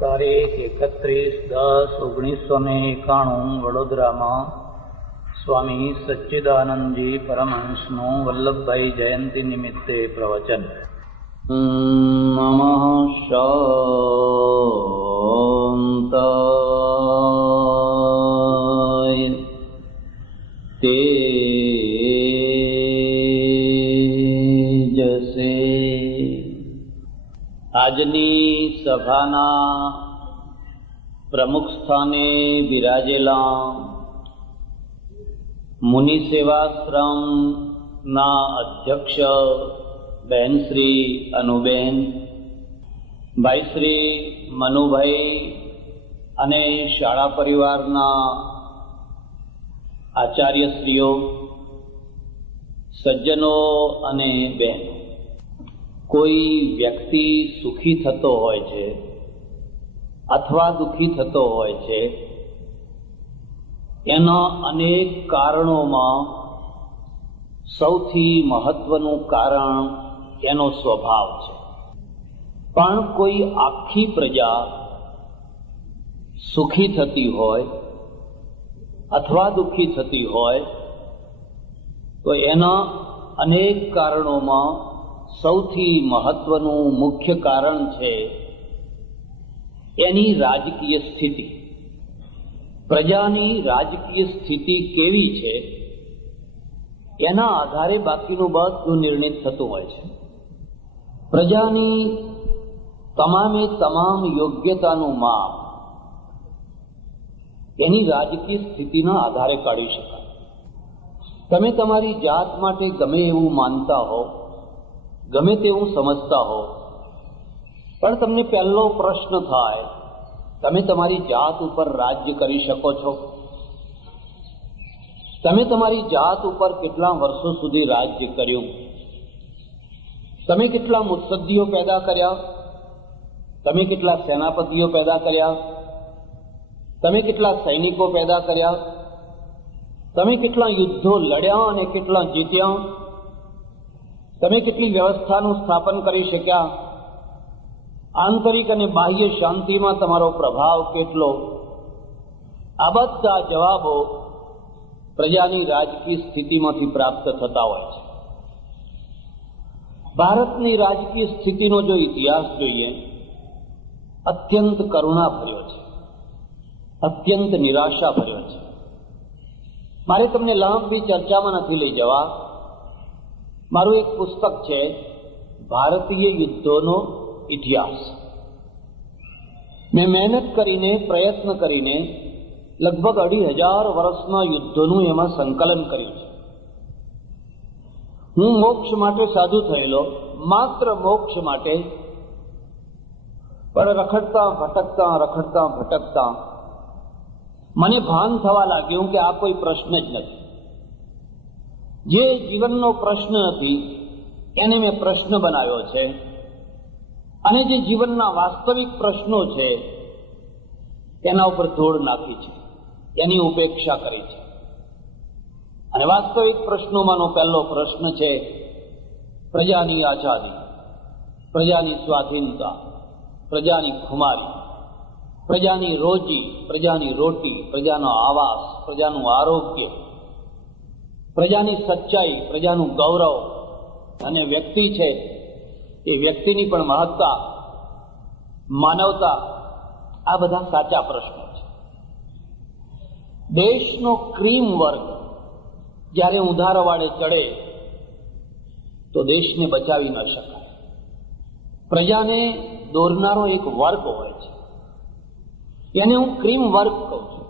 તારીખ 31/10/1991 વડોદરામાં સ્વામી સચ્ચિદાનંદજી પરમહંસનું વલ્લભભાઈ જયંતિ નિમિત્તે પ્રવચન. નમઃ શાંતાય તેજસે. આજની સભાના પ્રમુખ સ્થાને બિરાજેલા મુનિ સેવાશ્રમના અધ્યક્ષ બહેન શ્રી અનુબેન, ભાઈ શ્રી મનુભાઈ અને શાળા પરિવારના આચાર્યશ્રીઓ, સજ્જનો અને બહેનો, કોઈ વ્યક્તિ સુખી થતો હોય છે અથવા દુઃખી થતો હોય છે, એના અનેક કારણોમાં સૌથી મહત્વનું કારણ એનો સ્વભાવ છે. પણ કોઈ આખી પ્રજા સુખી થતી હોય અથવા દુઃખી થતી હોય તો એના અનેક કારણોમાં સૌથી મહત્વનું મુખ્ય કારણ છે એની રાજકીય સ્થિતિ. પ્રજાની રાજકીય સ્થિતિ કેવી છે એના આધારે બાકીનું બધું નિર્ણિત થતું હોય છે. પ્રજાની તમામે તમામ યોગ્યતાનું માપ એની રાજકીય સ્થિતિના આધારે કાઢી શકાય. તમે તમારી જાત માટે ગમે એવું માનતા હો, ગમે તેવું સમજતા હો, પણ તમને પહેલો પ્રશ્ન થાય, તમે તમારી જાત ઉપર રાજ્ય કરી શકો છો? તમે તમારી જાત ઉપર કેટલા વર્ષો સુધી રાજ્ય કર્યું? તમે કેટલા મુત્સદ્દીઓ પેદા કર્યા? તમે કેટલા સેનાપતિઓ પેદા કર્યા? તમે કેટલા સૈનિકો પેદા કર્યા? તમે કેટલા યુદ્ધો લડ્યા અને કેટલા જીત્યા? તમે કેટલી વ્યવસ્થાનું સ્થાપન કરી શક્યા? આંતરિક અને બાહ્ય શાંતિમાં તમારો પ્રભાવ કેટલો? આ બધા જવાબો પ્રજાની રાજકીય સ્થિતિમાંથી પ્રાપ્ત થતા હોય છે. ભારતની રાજકીય સ્થિતિનો જો ઇતિહાસ જોઈએ, અત્યંત કરુણા ભર્યો છે, અત્યંત નિરાશા ભર્યો છે. મારે તમને લાંબી ચર્ચામાં નથી લઈ જવા. મારું એક પુસ્તક છે, ભારતીય યુદ્ધોનો ઇતિહાસ. મેં મહેનત કરીને, પ્રયત્ન કરીને લગભગ 2500 વર્ષના યુદ્ધોનું એમાં સંકલન કર્યું છે. હું મોક્ષ માટે સાધુ થયેલો, માત્ર મોક્ષ માટે, પણ રખડતા ભટકતા મને ભાન થવા લાગ્યું કે આ કોઈ પ્રશ્ન જ નથી. જે જીવનનો પ્રશ્ન નથી એને મેં પ્રશ્ન બનાવ્યો છે, અને જે જીવનના વાસ્તવિક પ્રશ્નો છે એના ઉપર ધૂળ નાખી છે, એની ઉપેક્ષા કરી છે. અને વાસ્તવિક પ્રશ્નોમાંનો પહેલો પ્રશ્ન છે પ્રજાની આઝાદી, પ્રજાની સ્વાધીનતા, પ્રજાની ખુમારી, પ્રજાની રોજી, પ્રજાની રોટી, પ્રજાનો આવાસ, પ્રજાનું આરોગ્ય, પ્રજાની સચ્ચાઈ, પ્રજાનું ગૌરવ, અને વ્યક્તિ છે એ વ્યક્તિની પણ મહત્તા, માનવતા. આ બધા સાચા પ્રશ્નો છે. દેશનો ક્રીમ વર્ગ જ્યારે ઊંધા વાળે ચડે તો દેશને બચાવી ન શકાય. પ્રજાને દોરનારો એક વર્ગ હોય છે, એને હું ક્રીમ વર્ગ કહું છું.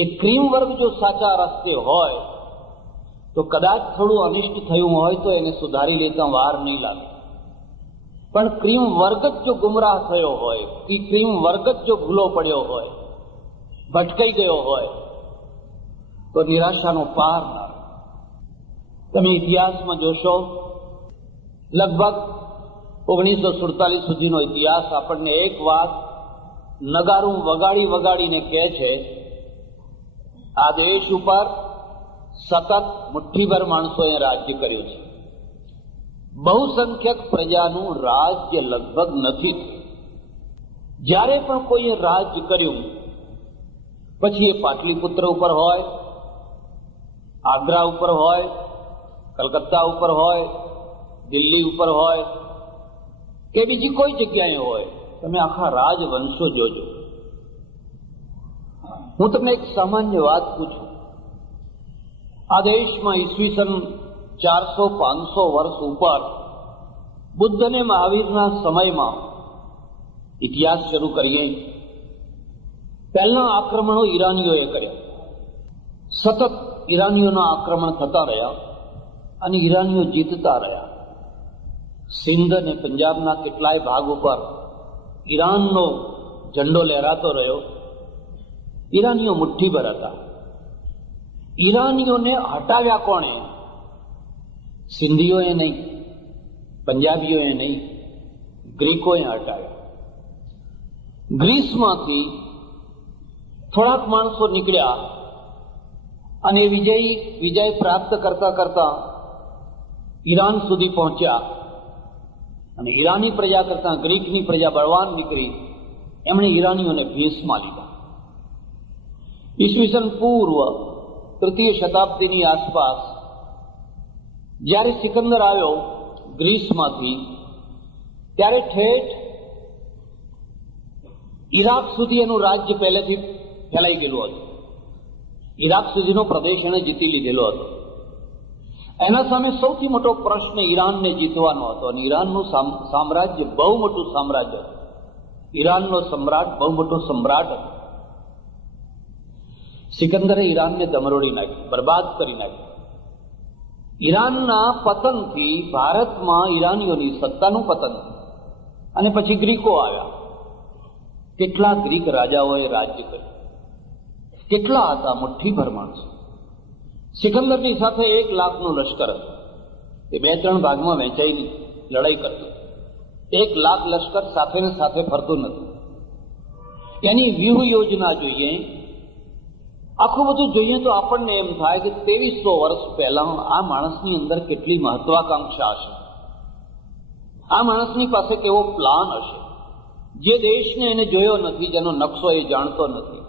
એ ક્રીમ વર્ગ જો સાચા રસ્તે હોય તો કદાચ થોડું અનિષ્ટ થયું હોય તો એને સુધારી લેતા વાર નહીં લાગે. પણ ક્રીમ વર્ગ જ જો ગુમરાહ થયો હોય, ક્રીમ વર્ગ જ જો ભૂલો પડ્યો હોય, ભટકાઈ ગયો હોય તો નિરાશાનો પાર ના. તમે ઇતિહાસમાં જોશો, લગભગ 1947 સુધીનો ઇતિહાસ આપણને એક વાત નગારું વગાડીને કહે છે, આ દેશ ઉપર સતત મુઠ્ઠીભર માણસોએ રાજ્ય કર્યું છે. બહુસંખ્યક પ્રજાનું રાજ્ય લગભગ નથી થયું. જ્યારે પણ કોઈએ રાજ કર્યું, પછી એ પાટલીપુત્ર ઉપર હોય, આગ્રા ઉપર હોય, કલકત્તા ઉપર હોય, દિલ્હી ઉપર હોય કે બીજી કોઈ જગ્યાએ હોય, તમે આખા રાજવંશો જોજો. હું તમને એક સામાન્ય વાત પૂછું. આ દેશમાં ઈસવીસન 400-500 વર્ષ ઉપર બુદ્ધ અને મહાવીરના સમયમાં ઇતિહાસ શરૂ કરીએ. પહેલા આક્રમણો ઈરાનીઓએ કર્યા. સતત ઈરાનીઓના આક્રમણ થતા રહ્યા અને ઈરાનીઓ જીતતા રહ્યા. સિંધ અને પંજાબના કેટલાય ભાગ ઉપર ઈરાનનો ઝંડો લહેરાતો રહ્યો. ઈરાનીઓ મુઠ્ઠીભર હતા. ઈરાનીઓને હટાવ્યા કોણે? સિંધીઓએ નહીં, પંજાબીઓએ નહીં, ગ્રીકોએ હટાવ્યા. ગ્રીસમાંથી થોડાક માણસો નીકળ્યા અને વિજય પ્રાપ્ત કરતા કરતા ઈરાન સુધી પહોંચ્યા અને ઈરાની પ્રજા કરતા ગ્રીકની પ્રજા બળવાન નીકળી. એમણે ઈરાનીઓને ભેંસમાં લીધા. ઈસવીસન પૂર્વ 3ય શતાબ્દીની આસપાસ જ્યારે સિકંદર આવ્યો ગ્રીસમાંથી, ત્યારે ઠેઠ ઈરાક સુધી એનું રાજ્ય પહેલેથી ફેલાઈ ગયેલું હતું. ઈરાક સુધીનો પ્રદેશ એણે જીતી લીધેલો હતો. એના સામે સૌથી મોટો પ્રશ્ન ઈરાનને જીતવાનો હતો અને ઈરાનનું સામ્રાજ્ય બહુ મોટું સામ્રાજ્ય હતું. ઈરાનનો સમ્રાટ બહુ મોટો સમ્રાટ હતો. સિકંદરે ઈરાનને દમરોડી નાખ્યું, બરબાદ કરી નાખ્યું. ઈરાનના પતનથી ભારતમાં ઈરાનીઓની સત્તાનું પતન અને પછી ગ્રીકો આવ્યા. કેટલા ગ્રીક રાજાઓએ રાજ્ય કર્યું. કેટલા હતા? મુઠ્ઠીભર માણસો. સિકંદરની સાથે 1 લાખનું લશ્કર હતું. એ 2-3 ભાગમાં વહેંચાઈને લડાઈ કરતું. 1 લાખ લશ્કર સાથે ને સાથે ફરતું નથી. એની વ્યૂહ યોજના જોઈએ, આખું બધું જોઈએ તો આપણને એમ થાય કે 2300 વર્ષ પહેલા આ માણસની અંદર કેટલી મહત્વાકાંક્ષા હશે. આ માણસની પાસે કેવો પ્લાન હશે. જે દેશને એને જોયો નથી, જેનો નકશો એ જાણતો નથી,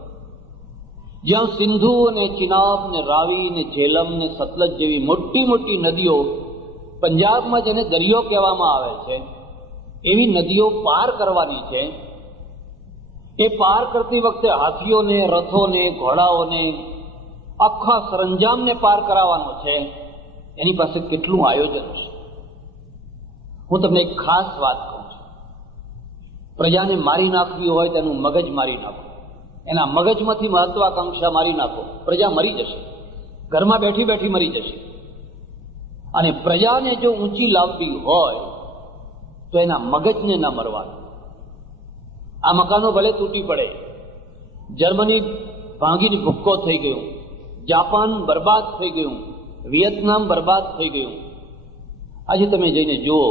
જ્યાં સિંધુ ને ચિનાબ ને રાવી ને ઝેલમ ને સતલજ જેવી મોટી મોટી નદીઓ, પંજાબમાં જેને દરિયો કહેવામાં આવે છે, એવી નદીઓ પાર કરવાની છે. એ પાર કરતી વખતે હાથીઓને, રથોને, ઘોડાઓને, આખા સરંજામને પાર કરાવવાનો છે. એની પાસે કેટલું આયોજન છે. હું તમને એક ખાસ વાત કહું છું. પ્રજાને મારી નાખવી હોય તેનું મગજ મારી નાખો. એના મગજમાંથી મહત્વાકાંક્ષા મારી નાખો, પ્રજા મરી જશે. ઘરમાં બેઠી બેઠી મરી જશે. અને પ્રજાને જો ઊંચી લાવવી હોય તો એના મગજને ન મરવાનું. આ મકાનો ભલે તૂટી પડે, જર્મની ભાંગીને ભૂક્કો થઈ ગયું, જાપાન બરબાદ થઈ ગયું, વિયેતનામ બરબાદ થઈ ગયું. આજે તમે જઈને જુઓ,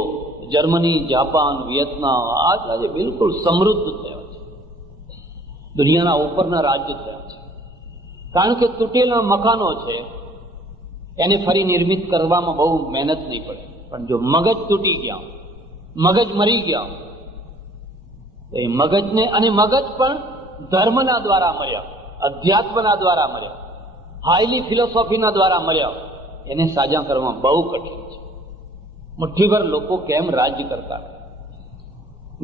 જર્મની, જાપાન, વિયેતનામ આજે બિલકુલ સમૃદ્ધ થયા છે. દુનિયાના ઉપરના રાજ્ય થયા છે. કારણ કે તૂટેલા મકાનો છે, એને ફરી નિર્મિત કરવામાં બહુ મહેનત નહીં પડે. પણ જો મગજ તૂટી ગયા, મગજ મરી ગયા, તો એ મગજને, અને મગજ પણ ધર્મના દ્વારા મળ્યા, અધ્યાત્મના દ્વારા મળ્યા, હાઈલી ફિલોસોફીના દ્વારા મળ્યા, એને સાજા કરવામાં બહુ કઠિન છે. મુઠ્ઠીભર લોકો કેમ રાજ્ય કરતા?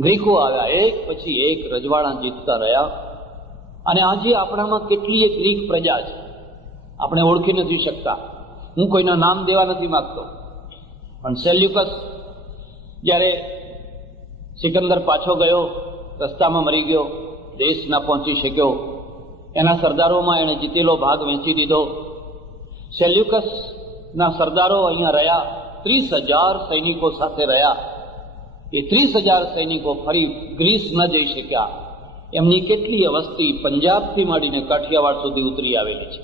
ગ્રીકો આવ્યા, એક પછી એક રજવાડા જીતતા રહ્યા. અને આજે આપણામાં કેટલીય ગ્રીક પ્રજા છે, આપણે ઓળખી નથી શકતા. હું કોઈના નામ દેવા નથી માંગતો, પણ સેલ્યુકસ જ્યારે સિકંદર પાછો ગયો, રસ્તામાં મરી ગયો, દેશ ના પહોંચી શક્યો, એના સરદારોમાં એણે જીતેલો ભાગ વહેંચી દીધો. સેલ્યુકસના સરદારો અહીંયા રહ્યા, 30,000 સૈનિકો સાથે રહ્યા. એ 30,000 સૈનિકો ફરી ગ્રીસ ન જઈ શક્યા. એમની કેટલી વસ્તી પંજાબથી માંડીને કાઠિયાવાડ સુધી ઉતરી આવેલી છે.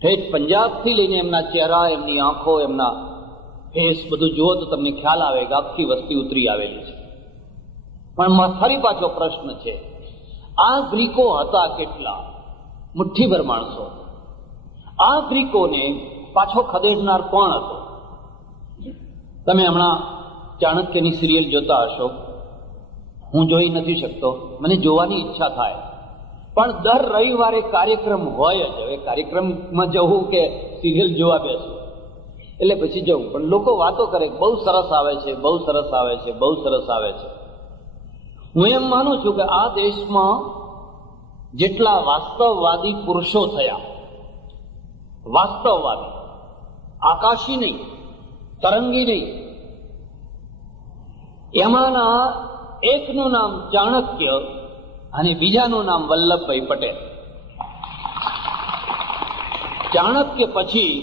ઠેઠ પંજાબથી લઈને એમના ચહેરા, એમની આંખો, એમના ફેસ બધું જુઓ તો તમને ખ્યાલ આવે કે આખી વસ્તી ઉતરી આવેલી છે. પણ ફરી પાછો પ્રશ્ન છે, આ ગ્રીકો હતા કેટલા? મુઠ્ઠીભર માણસો. આ ગ્રીકોને પાછો ખદેડનાર કોણ હતો? તમે હમણાં ચાણક્યની સિરિયલ જોતા હશો. હું જોઈ નથી શકતો, મને જોવાની ઈચ્છા થાય, પણ દર રવિવારે કાર્યક્રમ હોય જ. હવે કાર્યક્રમમાં જવું કે સિરિયલ જોવા બેસવું એટલે પછી જવું. પણ લોકો વાતો કરે, બહુ સરસ આવે છે, બહુ સરસ આવે છે, બહુ સરસ આવે છે. હું એમ માનું છું કે આ દેશમાં જેટલા વાસ્તવવાદી પુરુષો થયા, વાસ્તવવાદી, આકાશી નહીં, તરંગી નહીં, એમાંના એકનું નામ ચાણક્ય અને બીજાનું નામ વલ્લભભાઈ પટેલ. ચાણક્ય પછી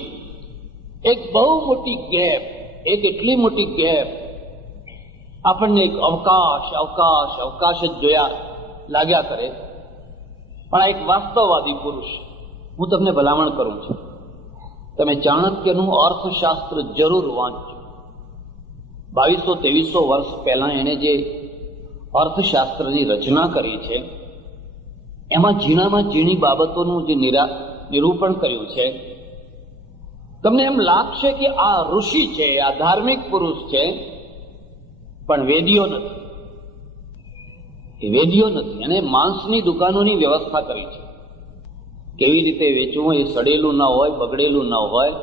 એક બહુ મોટી ગેપ, એક એટલી મોટી ગેપ, આપણને એક અવકાશ અવકાશ અવકાશ જ જોયા લાગ્યા કરે. પણ આ એક વાસ્તવવાદી પુરુષ, હું તમને ભલામણ કરું છું, તમે ચાણક્યનું અર્થશાસ્ત્ર જરૂર વાંચજો. 2200-2300 વર્ષ પહેલા એણે જે અર્થશાસ્ત્રની રચના કરી છે, એમાં ઝીણામાં ઝીણી બાબતોનું જે નિરૂપણ કર્યું છે, તમને એમ લાગશે કે આ ઋષિ છે, આ ધાર્મિક પુરુષ છે, પણ વેદીઓ નથી. એ વેદીઓ નથી. અને માંસની દુકાનોની વ્યવસ્થા કરી છે. કેવી રીતે વેચવું, એ સડેલું ન હોય, બગડેલું ન હોય,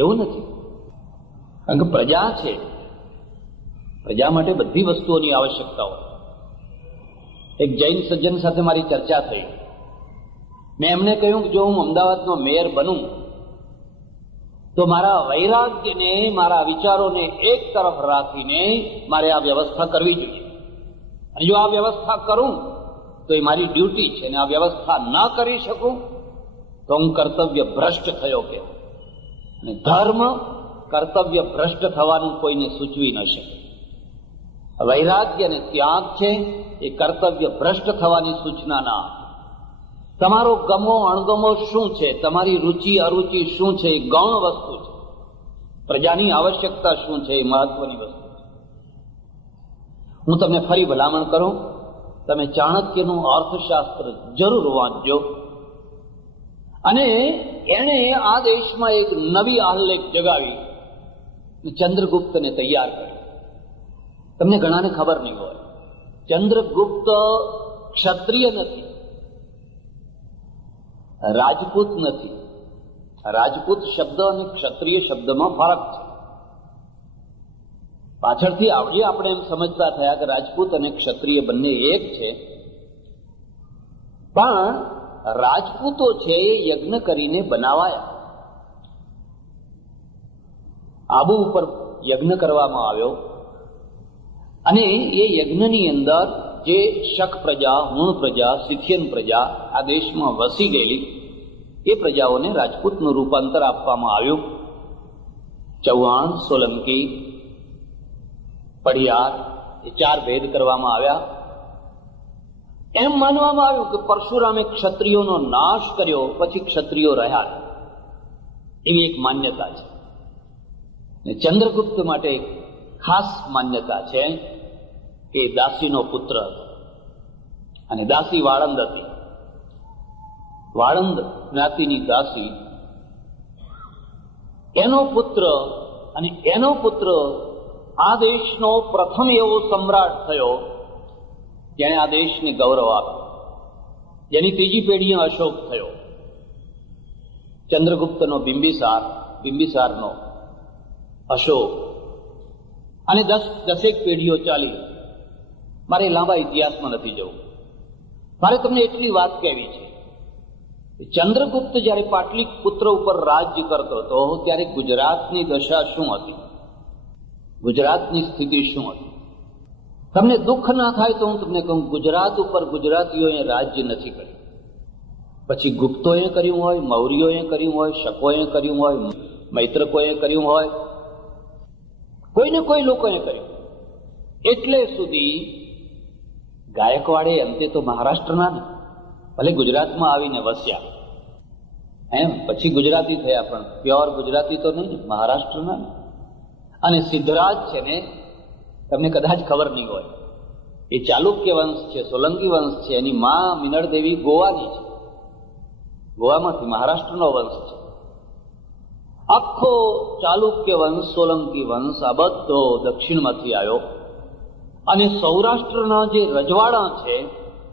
એવું નથી. કારણ કે પ્રજા છે, પ્રજા માટે બધી વસ્તુઓની આવશ્યકતા હોય. એક જૈન સજ્જન સાથે મારી ચર્ચા થઈ. મેં એમને કહ્યું કે જો હું અમદાવાદનો મેયર બનું તો મારા વૈરાગ્યને, મારા વિચારોને એક તરફ રાખીને મારે આ વ્યવસ્થા કરવી જોઈએ. અને જો આ વ્યવસ્થા કરું તો એ મારી ડ્યુટી છે, અને આ વ્યવસ્થા ન કરી શકું તો હું કર્તવ્ય ભ્રષ્ટ થયો કે. અને ધર્મ કર્તવ્ય ભ્રષ્ટ થવાનું કોઈને સૂચવી ન શકે. વૈરાગ્ય અને ત્યાગ છે એ કર્તવ્ય ભ્રષ્ટ થવાની સૂચના ના. તમારો ગમો અણગમો શું છે, તમારી રુચિ અરુચિ શું છે, એ ગૌણ વસ્તુ છે. પ્રજાની આવશ્યકતા શું છે, એ મહત્વની વસ્તુ છે. હું તમને ફરી ભલામણ કરું, તમે ચાણક્યનું અર્થશાસ્ત્ર જરૂર વાંચજો. અને એણે આ દેશમાં એક નવી આહ્લેખ જગાવી, ચંદ્રગુપ્તને તૈયાર કર્યો. તમને ઘણાને ખબર નહીં હોય, ચંદ્રગુપ્ત ક્ષત્રિય નથી, રાજપૂત નથી. રાજપૂત શબ્દ અને ક્ષત્રિય શબ્દમાં ફરક છે. પાછળથી આવડીએ આપણે એમ સમજતા થયા કે રાજપૂત અને ક્ષત્રિય બંને એક છે. પણ રાજપૂતો છે એ યજ્ઞ કરીને બનાવાયા. આબુ ઉપર યજ્ઞ કરવામાં આવ્યો, અને એ યજ્ઞની અંદર જે શક પ્રજા, હુણ પ્રજા, સિથિયન પ્રજા આ દેશમાં વસી ગયેલી, એ પ્રજાઓને રાજપૂતનું રૂપાંતર આપવામાં આવ્યું. ચૌહાણ, સોલંકી, પડિયાર, એ 4 ભેદ કરવામાં આવ્યા. એમ માનવામાં આવ્યું કે પરશુરામે ક્ષત્રિયોનો નાશ કર્યો, પછી ક્ષત્રિયો રહ્યા, એવી એક માન્યતા છે. ચંદ્રગુપ્ત માટે એક ખાસ માન્યતા છે કે દાસીનો પુત્ર હતો, અને દાસી વાળંદ હતી. વાળંદ જ્ઞાતિની દાસી, એનો પુત્ર, અને એનો પુત્ર આ દેશનો પ્રથમ એવો સમ્રાટ થયો જેણે આ દેશને ગૌરવ આપ્યું, જેની ત્રીજી પેઢીએ અશોક થયો. ચંદ્રગુપ્તનો બિંબિસાર, બિંબિસારનો અશોક, અને 10 પેઢીઓ ચાલી. મારે લાંબા ઇતિહાસમાં નથી જવું, મારે તમને એટલી વાત કહેવી છે. ચંદ્રગુપ્ત જ્યારે પાટલીપુત્ર ઉપર રાજ્ય કરતો હતો ત્યારે ગુજરાતની દશા શું હતી, ગુજરાતની સ્થિતિ શું હતી? તમને દુઃખ ના થાય તો હું તમને કહું, ગુજરાત ઉપર ગુજરાતીઓએ રાજ્ય નથી કર્યું. પછી ગુપ્તોએ કર્યું હોય, મૌર્યોએ કર્યું હોય, શકોએ કર્યું હોય, મૈત્રકોએ કર્યું હોય, કોઈને કોઈ લોકોએ કર્યું. એટલે સુધી ગાયકવાડે અંતે તો મહારાષ્ટ્રના ને, ભલે ગુજરાતમાં આવીને વસ્યા, એમ પછી ગુજરાતી થયા, પણ પ્યોર ગુજરાતી તો નહીં, મહારાષ્ટ્રના. અને સિદ્ધરાજ છે ને, તમને કદાચ ખબર નહીં હોય, એ ચાલુક્ય વંશ છે, સોલંકી વંશ છે. એની માં મિનળદેવી ગોવાની છે, ગોવામાંથી મહારાષ્ટ્રનો વંશ છે. આખો ચાલુક્ય વંશ, સોલંકી વંશ આ બધો દક્ષિણમાંથી આવ્યો, અને સૌરાષ્ટ્રના જે રજવાડા છે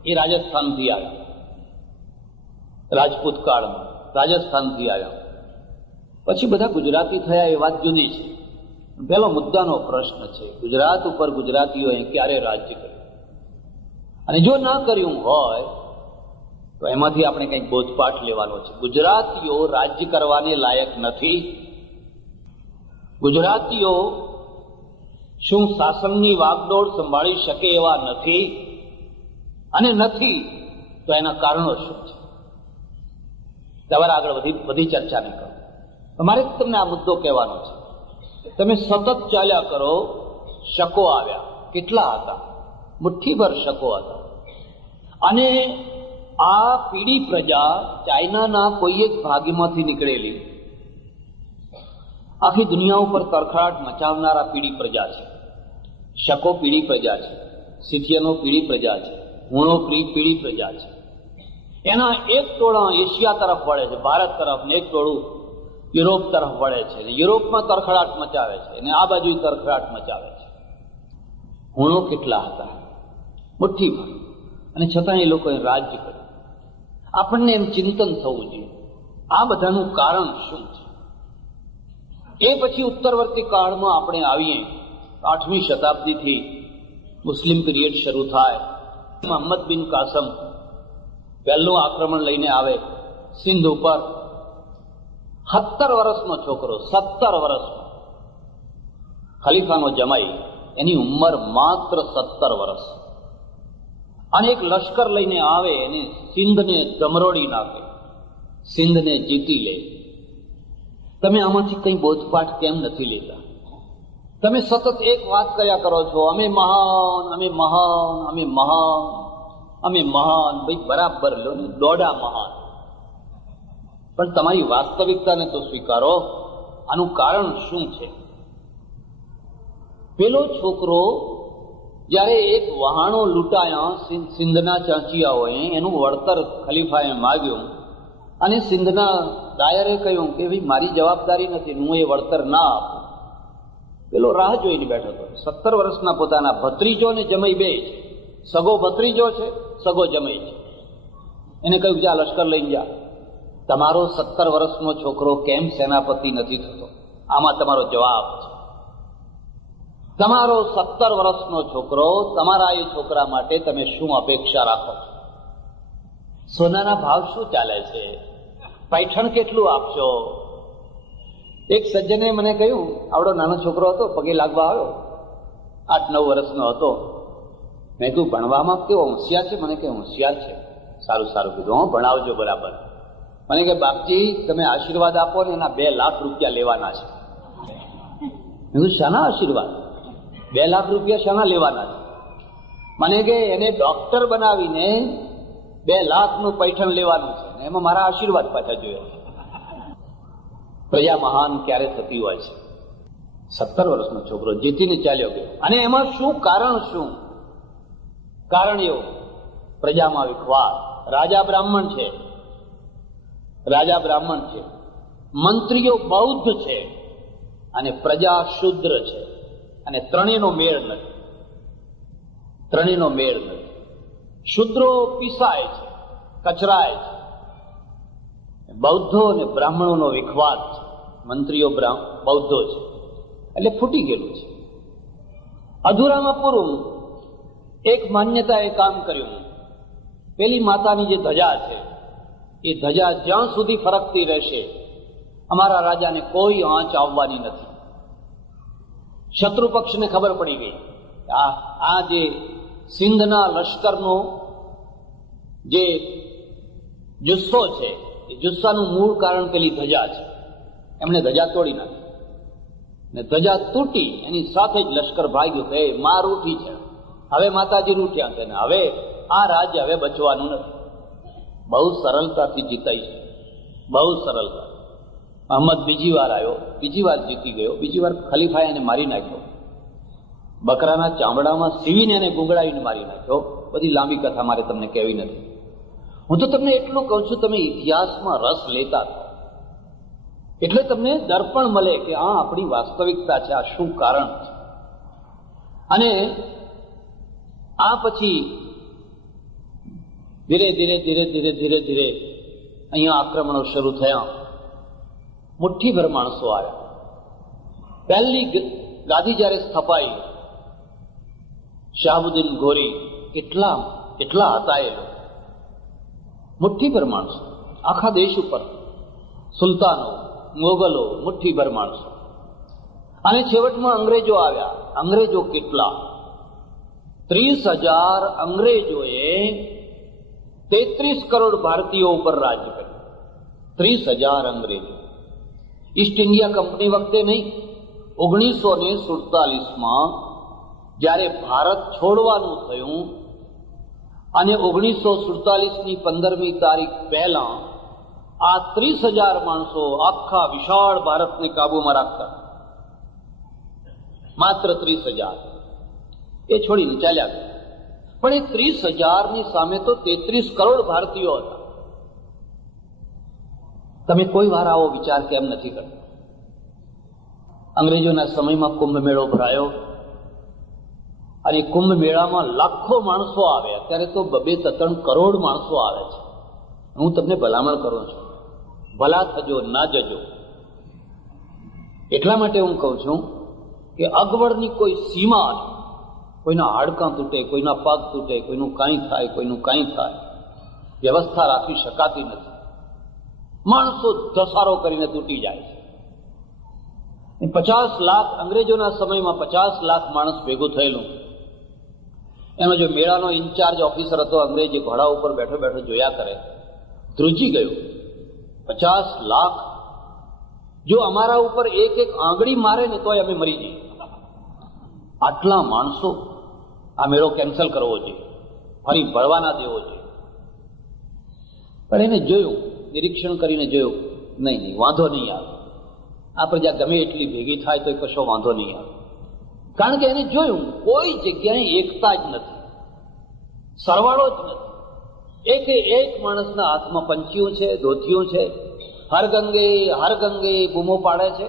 એ રાજસ્થાનથી આવ્યા. રાજપૂત કાળમાં રાજસ્થાનથી આવ્યા. પછી બધા ગુજરાતી થયા એ વાત જુદી છે. પેલો મુદ્દાનો પ્રશ્ન છે, ગુજરાત ઉપર ગુજરાતીઓએ ક્યારે રાજ્ય કર્યું? અને જો ના કર્યું હોય તો એમાંથી આપણે કંઈક બોધપાઠ લેવાનો છે. ગુજરાતીઓ રાજ્ય કરવાને લાયક નથી. ગુજરાતીઓ શું શાસનની વાગડોળ સંભાળી શકે એવા નથી? અને નથી તો એના કારણો શું છે? તમારે આગળ બધી ચર્ચા નહીં કરો. તમારે તમને આ મુદ્દો કહેવાનો છે. તમે સતત ચાલ્યા કરો. શકો આવ્યા. કેટલા હતા? મુઠ્ઠીભર શકો હતા. અને આ પીડી પ્રજા ચાઇનાના કોઈ એક ભાગમાંથી નીકળેલી આખી દુનિયા ઉપર તરખડાટ મચાવનારા પીડી પ્રજા છે. શકો પીડી પ્રજા છે, સિથિયનો પીડી પ્રજા છે, હુણો પીડી પ્રજા છે. એના એક ટોળા એશિયા તરફ વળે છે, ભારત તરફ, ને એક ટોળું યુરોપ તરફ વળે છે. યુરોપમાં તરખડાટ મચાવે છે અને આ બાજુ તરખડાટ મચાવે છે. હુણો કેટલા હતા? મુઠ્ઠીભર. અને છતાં એ લોકોએ રાજ્ય કર્યું. આપણને એમ ચિંતન થવું જોઈએ, આ બધાનું કારણ શું છે? એ પછી ઉત્તરવર્તી કાળમાં આપણે આવીએ, 8મી શતાબ્દીથી મુસ્લિમ પીરિયડ શરૂ થાય. મોહમ્મદ બિન કાસમ પહેલું આક્રમણ લઈને આવે સિંધ ઉપર. 17 વર્ષનો છોકરો, 17 વર્ષનો ખલીફાનો જમાઈ, એની ઉંમર માત્ર 17 વર્ષ. અને એક લશ્કર લઈને આવે અને સિંધને ધમરોડી નાખે, સિંધને જીતી લે. તમે આમાંથી કંઈ બોધપાઠ કેમ નથી લેતા? તમે સતત એક વાત કર્યા કરો છો, અમે મહાન, અમે મહાન, અમે મહાન, અમે મહાન. ભાઈ બરાબર લો ને, દોડા મહાન. પણ તમારી વાસ્તવિકતાને તો સ્વીકારો. આનું કારણ શું છે? પેલો છોકરો જ્યારે એક વહાણો લૂંટાયા સિંધના ચાંચિયાઓએ, એનું વળતર ખલીફાએ માગ્યું અને સિંધના દાયરે કહ્યું કે ભાઈ મારી જવાબદારી નથી, હું એ વળતર ના આપું. પેલો રાહ જોઈને બેઠો હતો. 17 વર્ષના પોતાના ભત્રીજો ને જમાઈ બે છે. સગો ભત્રીજો છે, સગો જમાઈ છે. એને કહ્યું જા લશ્કર લઈને જા. તમારો 17 વર્ષનો છોકરો કેમ સેનાપતિ નથી થતો? આમાં તમારો જવાબ છે. તમારો 17 વર્ષનો છોકરો, તમારા એ છોકરા માટે તમે શું અપેક્ષા રાખો છો? સોનાના ભાવ શું ચાલે છે? પૈઠણ કેટલું આપશો? એક સજ્જને મને કહ્યું, આવડો નાનો છોકરો હતો, પગે લાગવા આવ્યો, 8-9 વર્ષનો હતો. મેં કહ્યું ભણવામાં કેવો હોશિયાર છે? મને કે હોશિયાર છે. સારું સારું કીધું, હો ભણાવજો બરાબર. મને કે બાપજી તમે આશીર્વાદ આપો ને, એના 2 લાખ રૂપિયા લેવાના છે. મેં કહ્યું શાના આશીર્વાદ? 2 લાખ રૂપિયા શાના લેવાના છે? મને કે એને ડોક્ટર બનાવીને 2 લાખનું પૈઠણ લેવાનું છે, એમાં મારા આશીર્વાદ પાછા જોયા. પ્રજા મહાન ક્યારે થતી હોય છે? 17 વર્ષનો છોકરો જીતીને ચાલ્યો ગયો. અને એમાં શું કારણ? શું કારણ? એવું પ્રજામાં વિખવાદ. રાજા બ્રાહ્મણ છે, રાજા બ્રાહ્મણ છે, મંત્રીઓ બૌદ્ધ છે અને પ્રજા શુદ્ર છે. અને ત્રણેયનો મેળ નથી. ત્રણેયનો મેળ નથી. શુદ્રો પીસાય છે, કચરાય છે. બૌદ્ધો અને બ્રાહ્મણોનો વિખવાદ છે. મંત્રીઓ બૌદ્ધો છે, એટલે ફૂટી ગયેલું છે. અધૂરામાં પૂરું. એક માન્યતાએ કામ કર્યું. પેલી માતાની જે ધજા છે, એ ધજા જ્યાં સુધી ફરકતી રહેશે, અમારા રાજાને કોઈ આંચ આવવાની નથી. શત્રુ પક્ષને ખબર પડી ગઈ. આ જે સિંધના લશ્કરનો જે જુસ્સો છે, એ જુસ્સાનું મૂળ કારણ પેલી ધજા છે. એમણે ધજા તોડી નાખી ને ધજા તૂટી, એની સાથે જ લશ્કર ભાગ્યું કે માં રૂઠી છે, હવે માતાજી રૂઠ્યા છે ને હવે આ રાજ્ય હવે બચવાનું નથી. બહુ સરળતાથી જીતાઈ છે, બહુ સરળતા. અહમદ બીજી વાર આવ્યો, બીજી વાર જીતી ગયો. બીજી વાર ખલીફાએ એને મારી નાખ્યો, બકરાના ચામડામાં સીવીને એને ગુંગળાવીને મારી નાખ્યો. બધી લાંબી કથા મારે તમને કહેવી નથી. હું તો તમને એટલું કહું છું, તમે ઇતિહાસમાં રસ લેતા થાઓ એટલે તમને દર્પણ મળે કે આ આપણી વાસ્તવિકતા છે, આ શું કારણ છે. અને આ પછી ધીરે ધીરે ધીરે ધીરે ધીરે ધીરે અહીંયા આક્રમણો શરૂ થયા. મુઠ્ઠીભર માણસો આવ્યા. પહેલી ગાદી જ્યારે સ્થપાઈ, શાહબુદ્દીન ઘોરી કેટલા હતા એ લોકો, મુઠ્ઠીભર માણસો આખા દેશ ઉપર, સુલતાનો, મોગલો, મુઠ્ઠીભર માણસો. અને છેવટમાં અંગ્રેજો આવ્યા. અંગ્રેજો કેટલા? 30,000 અંગ્રેજોએ 33 કરોડ ભારતીયો ઉપર રાજ કર્યું. 30,000 અંગ્રેજો. ઈસ્ટ ઇન્ડિયા કંપની વખતે નહીં, 1947માં જ્યારે ભારત છોડવાનું થયું અને 1947ની 15મી તારીખ પહેલા આ 30,000 માણસો આખા વિશાળ ભારતને કાબુમાં રાખતા. માત્ર 30,000 એ છોડીને ચાલ્યા ગયા. પણ એ 30,000ની સામે તો 33 કરોડ ભારતીયો હતા. તમે કોઈ વાર આવો વિચાર કેમ નથી કરતા? અંગ્રેજોના સમયમાં કુંભ મેળો ભરાયો અને કુંભ મેળામાં લાખો માણસો આવે. અત્યારે તો 2-3 કરોડ માણસો આવે છે. હું તમને ભલામણ કરું છું, ભલા થજો ના જજો. એટલા માટે હું કહું છું કે અગવડની કોઈ સીમા નથી. કોઈના હાડકાં તૂટે, કોઈના પગ તૂટે, કોઈનું કાંઈ થાય, કોઈનું કાંઈ થાય, વ્યવસ્થા રાખી શકાતી નથી. માણસો ધસારો કરીને તૂટી જાય છે. 50 લાખ અંગ્રેજોના સમયમાં 50 લાખ માણસ ભેગું થયેલું. એનો જો મેળાનો ઇન્ચાર્જ ઓફિસર હતો અંગ્રેજ, ઘોડા ઉપર બેઠો બેઠો જોયા કરે, ધ્રુજી ગયો. 50 લાખ જો અમારા ઉપર એક આંગળી મારે ને તોય અમે મરી જઈએ. આટલા માણસો, આ મેળો કેન્સલ કરવો જોઈએ, ફરી ભરવા ના દેવો જોઈએ. પણ એને જોયું, નિરીક્ષણ કરીને જોયું, નહીં વાંધો નહીં આવે. આ પ્રજા ગમે એટલી ભેગી થાય તો કશો વાંધો નહીં આવે. કારણ કે એને જોયું કોઈ જગ્યાએ એકતા જ નથી, સરવાળો જ નથી. એક માણસના હાથમાં પંચીઓ છે, ધોતિયો છે, હર ગંગે બૂમો પાડે છે,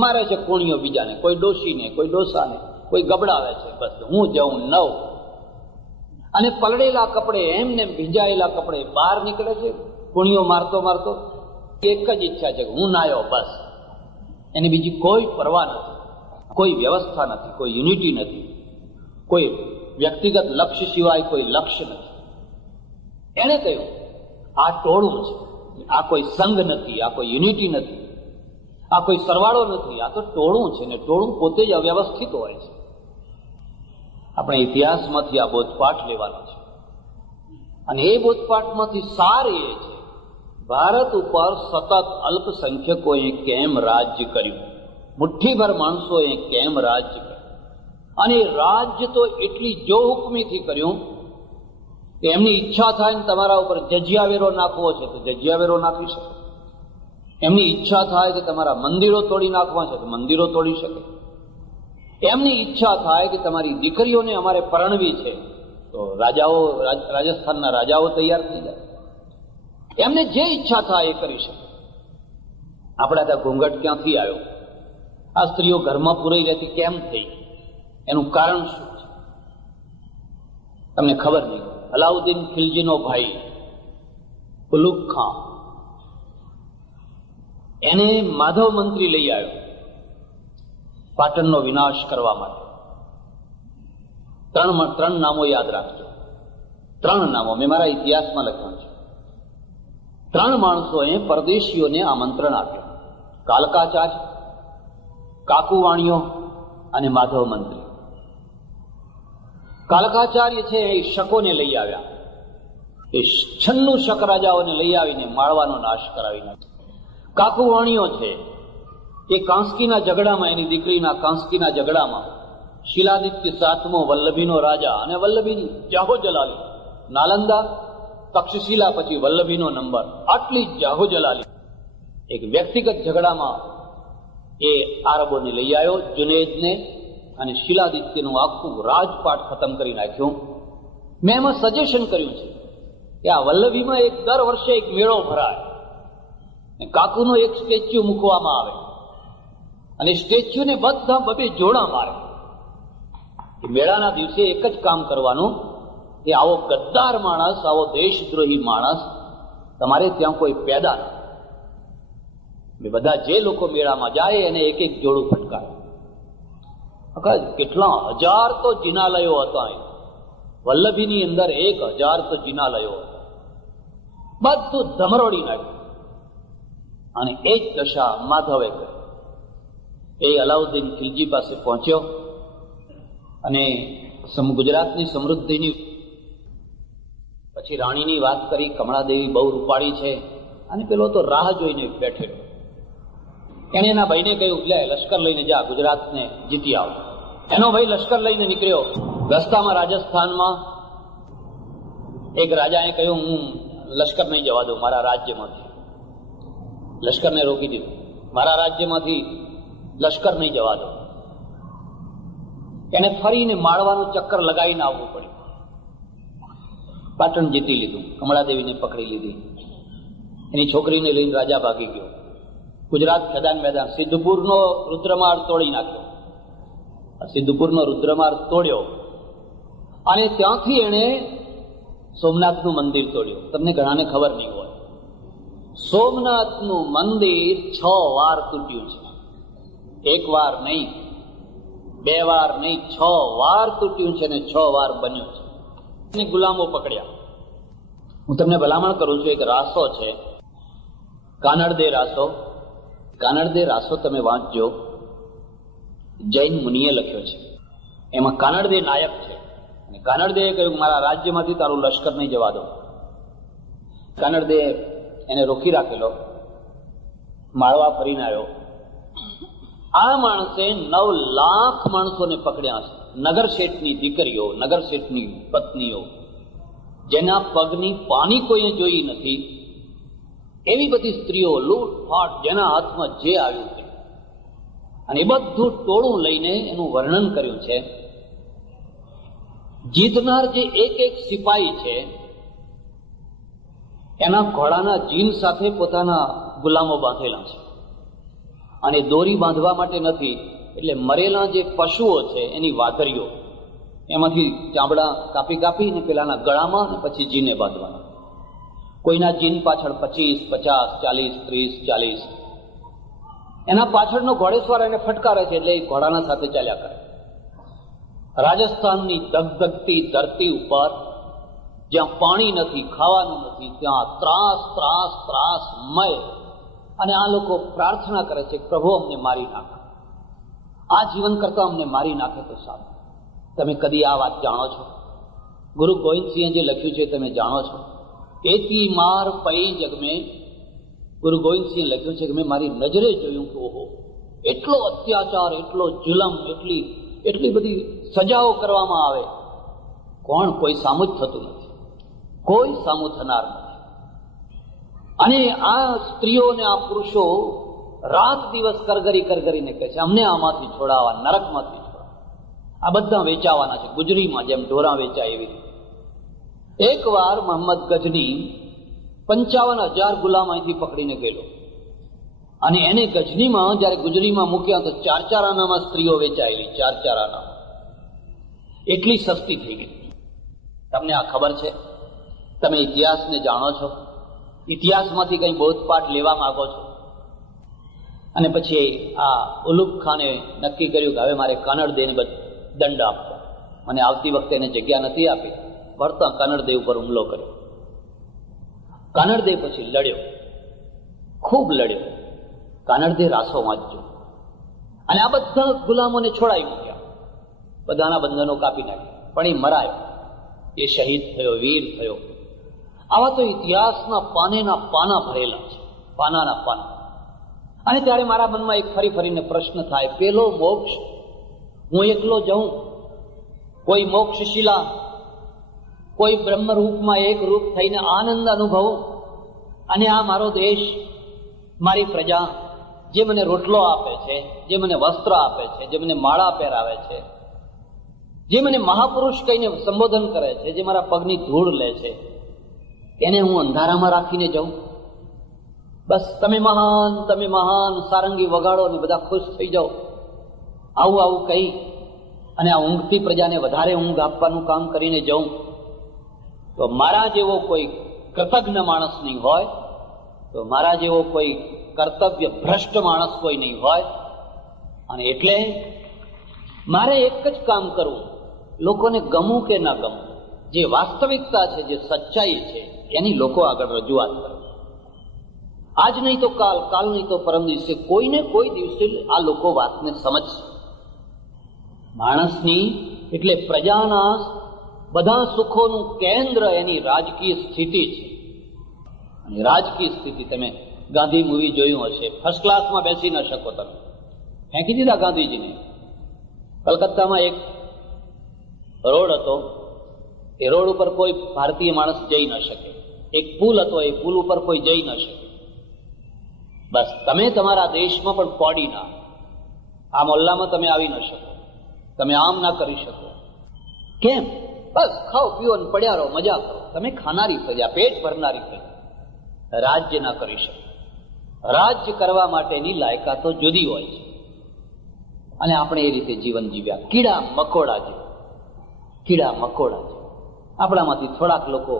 મારે છે કોણીઓ બીજાને, કોઈ ડોશીને, કોઈ ડોસાને, કોઈ ગબડાવે છે. બસ હું જાઉં નવ. અને પલળેલા કપડે, એમને ભીંજાયેલા કપડે બહાર નીકળે છે, કોણીઓ મારતો મારતો. એક જ ઈચ્છા છે કે હું નાયો, બસ. એની બીજી કોઈ પરવા નથી, કોઈ વ્યવસ્થા નથી, કોઈ યુનિટી નથી, કોઈ વ્યક્તિગત લક્ષ્ય સિવાય કોઈ લક્ષ્ય નથી. એને કહ્યું આ ટોળું છે, આ કોઈ સંઘ નથી, આ કોઈ યુનિટી નથી, આ કોઈ સરવાળો નથી, આ તો ટોળું છે. ને ટોળું પોતે જ અવ્યવસ્થિત હોય છે. આપણે ઇતિહાસમાંથી આ બોધપાઠ લેવાનો છે. અને એ બોધપાઠમાંથી સાર એ છે, ભારત ઉપર સતત અલ્પસંખ્યકોએ કેમ રાજ્ય કર્યું, મુઠ્ઠીભર માણસોએ કેમ રાજ્ય કર્યું. અને રાજ્ય તો એટલી જો હુકમીથી કર્યું કે એમની ઈચ્છા થાય ને તમારા ઉપર જજિયાવેરો નાખવો છે તો જજિયાવેરો નાખી શકે. એમની ઈચ્છા થાય કે તમારા મંદિરો તોડી નાખવા છે તો મંદિરો તોડી શકે. એમની ઈચ્છા થાય કે તમારી દીકરીઓને અમારે પરણવી છે તો રાજાઓ, રાજસ્થાનના રાજાઓ તૈયાર થઈ જાય. એમને જે ઈચ્છા થાય એ કરી શકે. આપણા ત્યાં ઘૂંઘટ ક્યાંથી આવ્યો? આ સ્ત્રીઓ ઘરમાં પૂરાઈ રહેતી કેમ થઈ? એનું કારણ શું છે તમને ખબર નહીં. અલાઉદ્દીન ખિલજીનો ભાઈ ઉલુગ ખાન, એને માધવ મંત્રી લઈ આવ્યો પાટણનો વિનાશ કરવા માટે. ત્રણ નામો યાદ રાખજો. 3 નામો મેં મારા ઇતિહાસમાં લખ્યા છે. 3 માણસોએ પરદેશીઓને આમંત્રણ આપ્યું: કાલકાચાર્ય, કાકુવાણીઓ અને માધવ મંત્રી. કાલકાચાર્ય છે એ શકોને લઈ આવ્યા. એ 96 શક રાજાઓને લઈ આવીને માળવાનો નાશ કરાવી નાખ્યો. કાકુવાણીઓ છે એ કાંસ્કીના ઝઘડામાં, એની દીકરીના કાંસ્કીના ઝઘડામાં શિલાદિત્ય 7મો વલ્લભીનો રાજા અને વલ્લભીની જાહો જલાલી, નાલંદા, તક્ષશિલા પછી વલ્લભીનો નંબર, આટલી જાહો જલાલી એક વ્યક્તિગત ઝઘડામાં એ આરબોને લઈ આવ્યો, જુનેદને અને શિલાદિત્યનું આખું રાજપાટ ખતમ કરી નાખ્યું. મેં એમાં સજેશન કર્યું છે કે આ વલ્લભીમાં દર વર્ષે એક મેળો ભરાય, કાકુનો એક સ્ટેચ્યુ મૂકવામાં આવે અને સ્ટેચ્યુને બધા 2 જોડા મારે. મેળાના દિવસે એક જ કામ કરવાનું કે આવો ગદ્દાર માણસ, આવો દેશદ્રોહી માણસ તમારે ત્યાં કોઈ પેદા ન. બધા જે લોકો મેળામાં જાય એને એક એક જોડું ફટકારે. કેટલા હજાર તો જિનાલયો હતા. વલ્લભીની અંદર 1000 તો જિનાલયો હતા. બધું ધમરોડી નાખ્યું. અને એ જ દશા માધવે કરી. એ અલાઉદ્દીન ખિલજી પાસે પહોંચ્યો અને ગુજરાતની સમૃદ્ધિની પછી રાણીની વાત કરી. કમળાદેવી બહુ રૂપાળી છે. અને પેલો તો રાહ જોઈને બેઠેલો. એને એના ભાઈને કહ્યું, લે લશ્કર લઈને જા, ગુજરાતને જીતી આવ. એનો ભાઈ લશ્કર લઈને નીકળ્યો. રસ્તામાં રાજસ્થાનમાં એક રાજાએ કહ્યું, હું લશ્કર નહીં જવા દઉં મારા રાજ્યમાંથી. લશ્કરને રોકી દીધું. મારા રાજ્યમાંથી લશ્કર નહીં જવા દો. એને ફરીને માળવાનું ચક્કર લગાવીને આવવું પડ્યું. પાટણ જીતી લીધું. કમળાદેવીને પકડી લીધી. એની છોકરીને લઈને રાજા ભાગી ગયો. ગુજરાત ખેદાન મેદાન. સિદ્ધપુરનો રુદ્રમાળ તોડી નાખ્યો. સિદ્ધપુરનો રુદ્રમાળ તોડ્યો અને ત્યાંથી એણે સોમનાથનું મંદિર તોડ્યું. તમને ઘણાને ખબર નહીં હોય, સોમનાથનું મંદિર 6 વાર તૂટ્યું છે. 1 વાર નહીં, 2 વાર નહીં, 6 વાર તૂટ્યું છે ને 6 વાર બન્યું છે. એને ગુલામો પકડ્યા. હું તમને ભલામણ કરું છું, એક રાસો છે, કાનડદે રાસો. કાનડદે રાસો તમે વાંચજો. જૈન મુનિએ લખ્યો છે. એમાં કાનડદે નાયક છે. અને કાનડદેએ કહ્યું, મારા રાજ્યમાંથી તારું લશ્કર નહીં જવા દો. કાનડદે એને રોકી રાખેલો. માળવા ફરીને આવ્યો. આ માણસે 9 લાખ માણસોને પકડ્યા છે. નગર શેઠની દીકરીઓ, નગર શેઠની પત્નીઓ, જેના પગની પાની કોઈએ જોઈ નથી, એવી બધી સ્ત્રીઓ, લૂંટફાટ, જેના હાથમાં જે આવ્યું છે. અને એ બધું ટોળું લઈને એનું વર્ણન કર્યું છે. જીતનાર જે એક સિપાહી છે, એના ઘોડાના જીન સાથે પોતાના ગુલામો બાંધેલા છે. અને દોરી બાંધવા માટે નથી, એટલે મરેલા જે પશુઓ છે એની વાધરીઓ, એમાંથી ચામડા કાપી કાપીને પેલાના ગળામાં અને પછી જીને બાંધવાના. કોઈના જીન પાછળ 25, 50, 40, 30, 40. એના પાછળનો ઘોડેસવાર એને ફટકારે છે, એટલે એ ઘોડાના સાથે ચાલ્યા કરે. રાજસ્થાનની ધગધગતી ધરતી ઉપર જ્યાં પાણી નથી, ખાવાનું નથી, ત્યાં ત્રાસ ત્રાસ ત્રાસમય. અને આ લોકો પ્રાર્થના કરે છે, પ્રભુ અમને મારી નાખે, આ જીવન કરતા અમને મારી નાખે તો સારું. તમે કદી આ વાત જાણો છો? ગુરુ ગોવિંદસિંહે જે લખ્યું છે તમે જાણો છો? એથી માર પઈ જગ મેં, ગુરુ ગોવિંદસિંહે લખ્યું છે કે મેં મારી નજરે જોયું કે ઓહો, એટલો અત્યાચાર, એટલો જુલમ, એટલી બધી સજાઓ કરવામાં આવે. કોણ? કોઈ સામું જ થતું નથી. કોઈ સામું થનાર નથી. અને આ સ્ત્રીઓ ને આ પુરુષો રાત દિવસ કરગરીને કહે છે, અમને આમાંથી છોડાવવા, નરકમાંથી છોડાવવા. આ બધા વેચાવાના છે, ગુજરીમાં જેમ ઢોરા વેચાય એવી રીતે. એકવાર મોહમ્મદ ગજની 55,000 ગુલામ અહીંથી પકડીને ગયેલો. અને એને ગજનીમાં જયારે ગુજરીમાં મૂક્યા તો 4 આનામાં સ્ત્રીઓ વેચાયેલી. 4 આના એટલી સસ્તી થઈ ગઈ. તમને આ ખબર છે? તમે ઇતિહાસને જાણો છો? ઇતિહાસમાંથી કંઈ બોધપાઠ લેવા માંગો છો? અને પછી આ ઉલુગ ખાને નક્કી કર્યું કે હવે મારે કાનડદેને દંડ આપવો. મને આવતી વખતે એને જગ્યા નથી આપી. વળતા કાનડદે ઉપર હુમલો કર્યો. કાનડદે પછી લડ્યો, ખૂબ લડ્યો. કાનડદે રાસો વાંચજો. અને આ બધા ગુલામોને છોડાવી મૂક્યા, બધાના બંધનો કાપી નાખ્યા. પણ એ મરાયો, એ શહીદ થયો, વીર થયો. આવા તો ઇતિહાસના પાનેના પાના ભરેલા છે, પાનાના પાના. અને ત્યારે મારા મનમાં એક ફરીને પ્રશ્ન થાય, પેલો મોક્ષ હું એકલો જઉં, કોઈ મોક્ષશિલા, કોઈ બ્રહ્મરૂપમાં એક રૂપ થઈને આનંદ અનુભવું, અને આ મારો દેશ, મારી પ્રજા જે મને રોટલો આપે છે, જે મને વસ્ત્ર આપે છે, જે મને માળા પહેરાવે છે, જે મને મહાપુરુષ કહીને સંબોધન કરે છે, જે મારા પગની ધૂળ લે છે, એને હું અંધારામાં રાખીને જાઉં? બસ તમે મહાન સારંગી વગાડો ને બધા ખુશ થઈ જાઓ, આવું કહી અને આ ઊંઘતી પ્રજાને વધારે ઊંઘ આપવાનું કામ કરીને જાઉં? તો મારા જેવો કોઈ કૃતજ્ઞ માણસ નહીં હોય, તો મારા જેવો કોઈ કર્તવ્ય ભ્રષ્ટ માણસ કોઈ નહીં હોય. અને એટલે મારે એક જ કામ કરવું, લોકોને ગમવું કે ના ગમવું, જે વાસ્તવિકતા છે, જે સચ્ચાઈ છે, એની લોકો આગળ રજૂઆત કરવી. આજ નહીં તો કાલ, કાલ નહીં તો પરમ દિવસે, કોઈને કોઈ દિવસે આ લોકો વાતને સમજશે. માણસની એટલે પ્રજાના બધા સુખોનું કેન્દ્ર એની રાજકીય સ્થિતિ છે. અને રાજકીય સ્થિતિ, તમે ગાંધી મૂવી જોયું હશે, ફર્સ્ટ ક્લાસમાં બેસી ન શકો, તમે ફેંકી દીધા ગાંધીજીને. કલકત્તામાં એક રોડ હતો, એ રોડ ઉપર કોઈ ભારતીય માણસ જઈ ન શકે. એક પુલ હતો, એ પુલ ઉપર કોઈ જઈ ન શકે. બસ તમે તમારા દેશમાં પણ પડી ના, આ મોહલ્લામાં તમે આવી ન શકો, તમે આમ ના કરી શકો. કેમ? બસ ખાઓ પીઓ ને પડ્યા રહો, મજા કરો. તમે ખાનારી પ્રજા, પેટ ભરનારી પ્રજા, રાજ્ય ના કરી શકો. રાજ્ય કરવા માટેની લાયકાતો જુદી હોય છે. અને આપણે એ રીતે જીવન જીવ્યા, કીડા મકોડા છે, કીડા મકોડા છે. આપણામાંથી થોડાક લોકો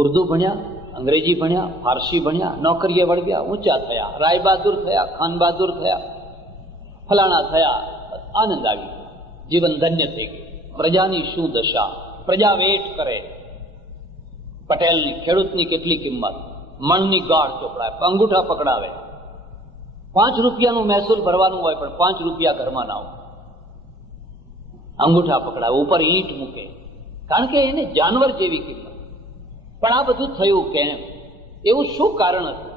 ઉર્દુ ભણ્યા, અંગ્રેજી ભણ્યા, ફારસી ભણ્યા, નોકરીએ વળગ્યા, ઊંચા થયા, રાય બહાદુર થયા, ખાન બહાદુર થયા, ફલાણા થયા, આનંદ આવી ગયો, જીવન ધન્ય થઈ ગયું. પ્રજાની શું દશા! પ્રજા વેઠ કરે. પટેલની, ખેડૂતની કેટલી કિંમત! મણની ગાઢ ચોપડાય, અંગૂઠા પકડાવે. 5 રૂપિયાનું મહેસૂલ ભરવાનું હોય, પણ 5 રૂપિયા ઘરમાં ના હોય. અંગૂઠા પકડાવે, ઉપર ઈંટ મૂકે, કારણ કે એને જાનવર જેવી કિંમત. પણ આ બધું થયું કેમ? એવું શું કારણ હતું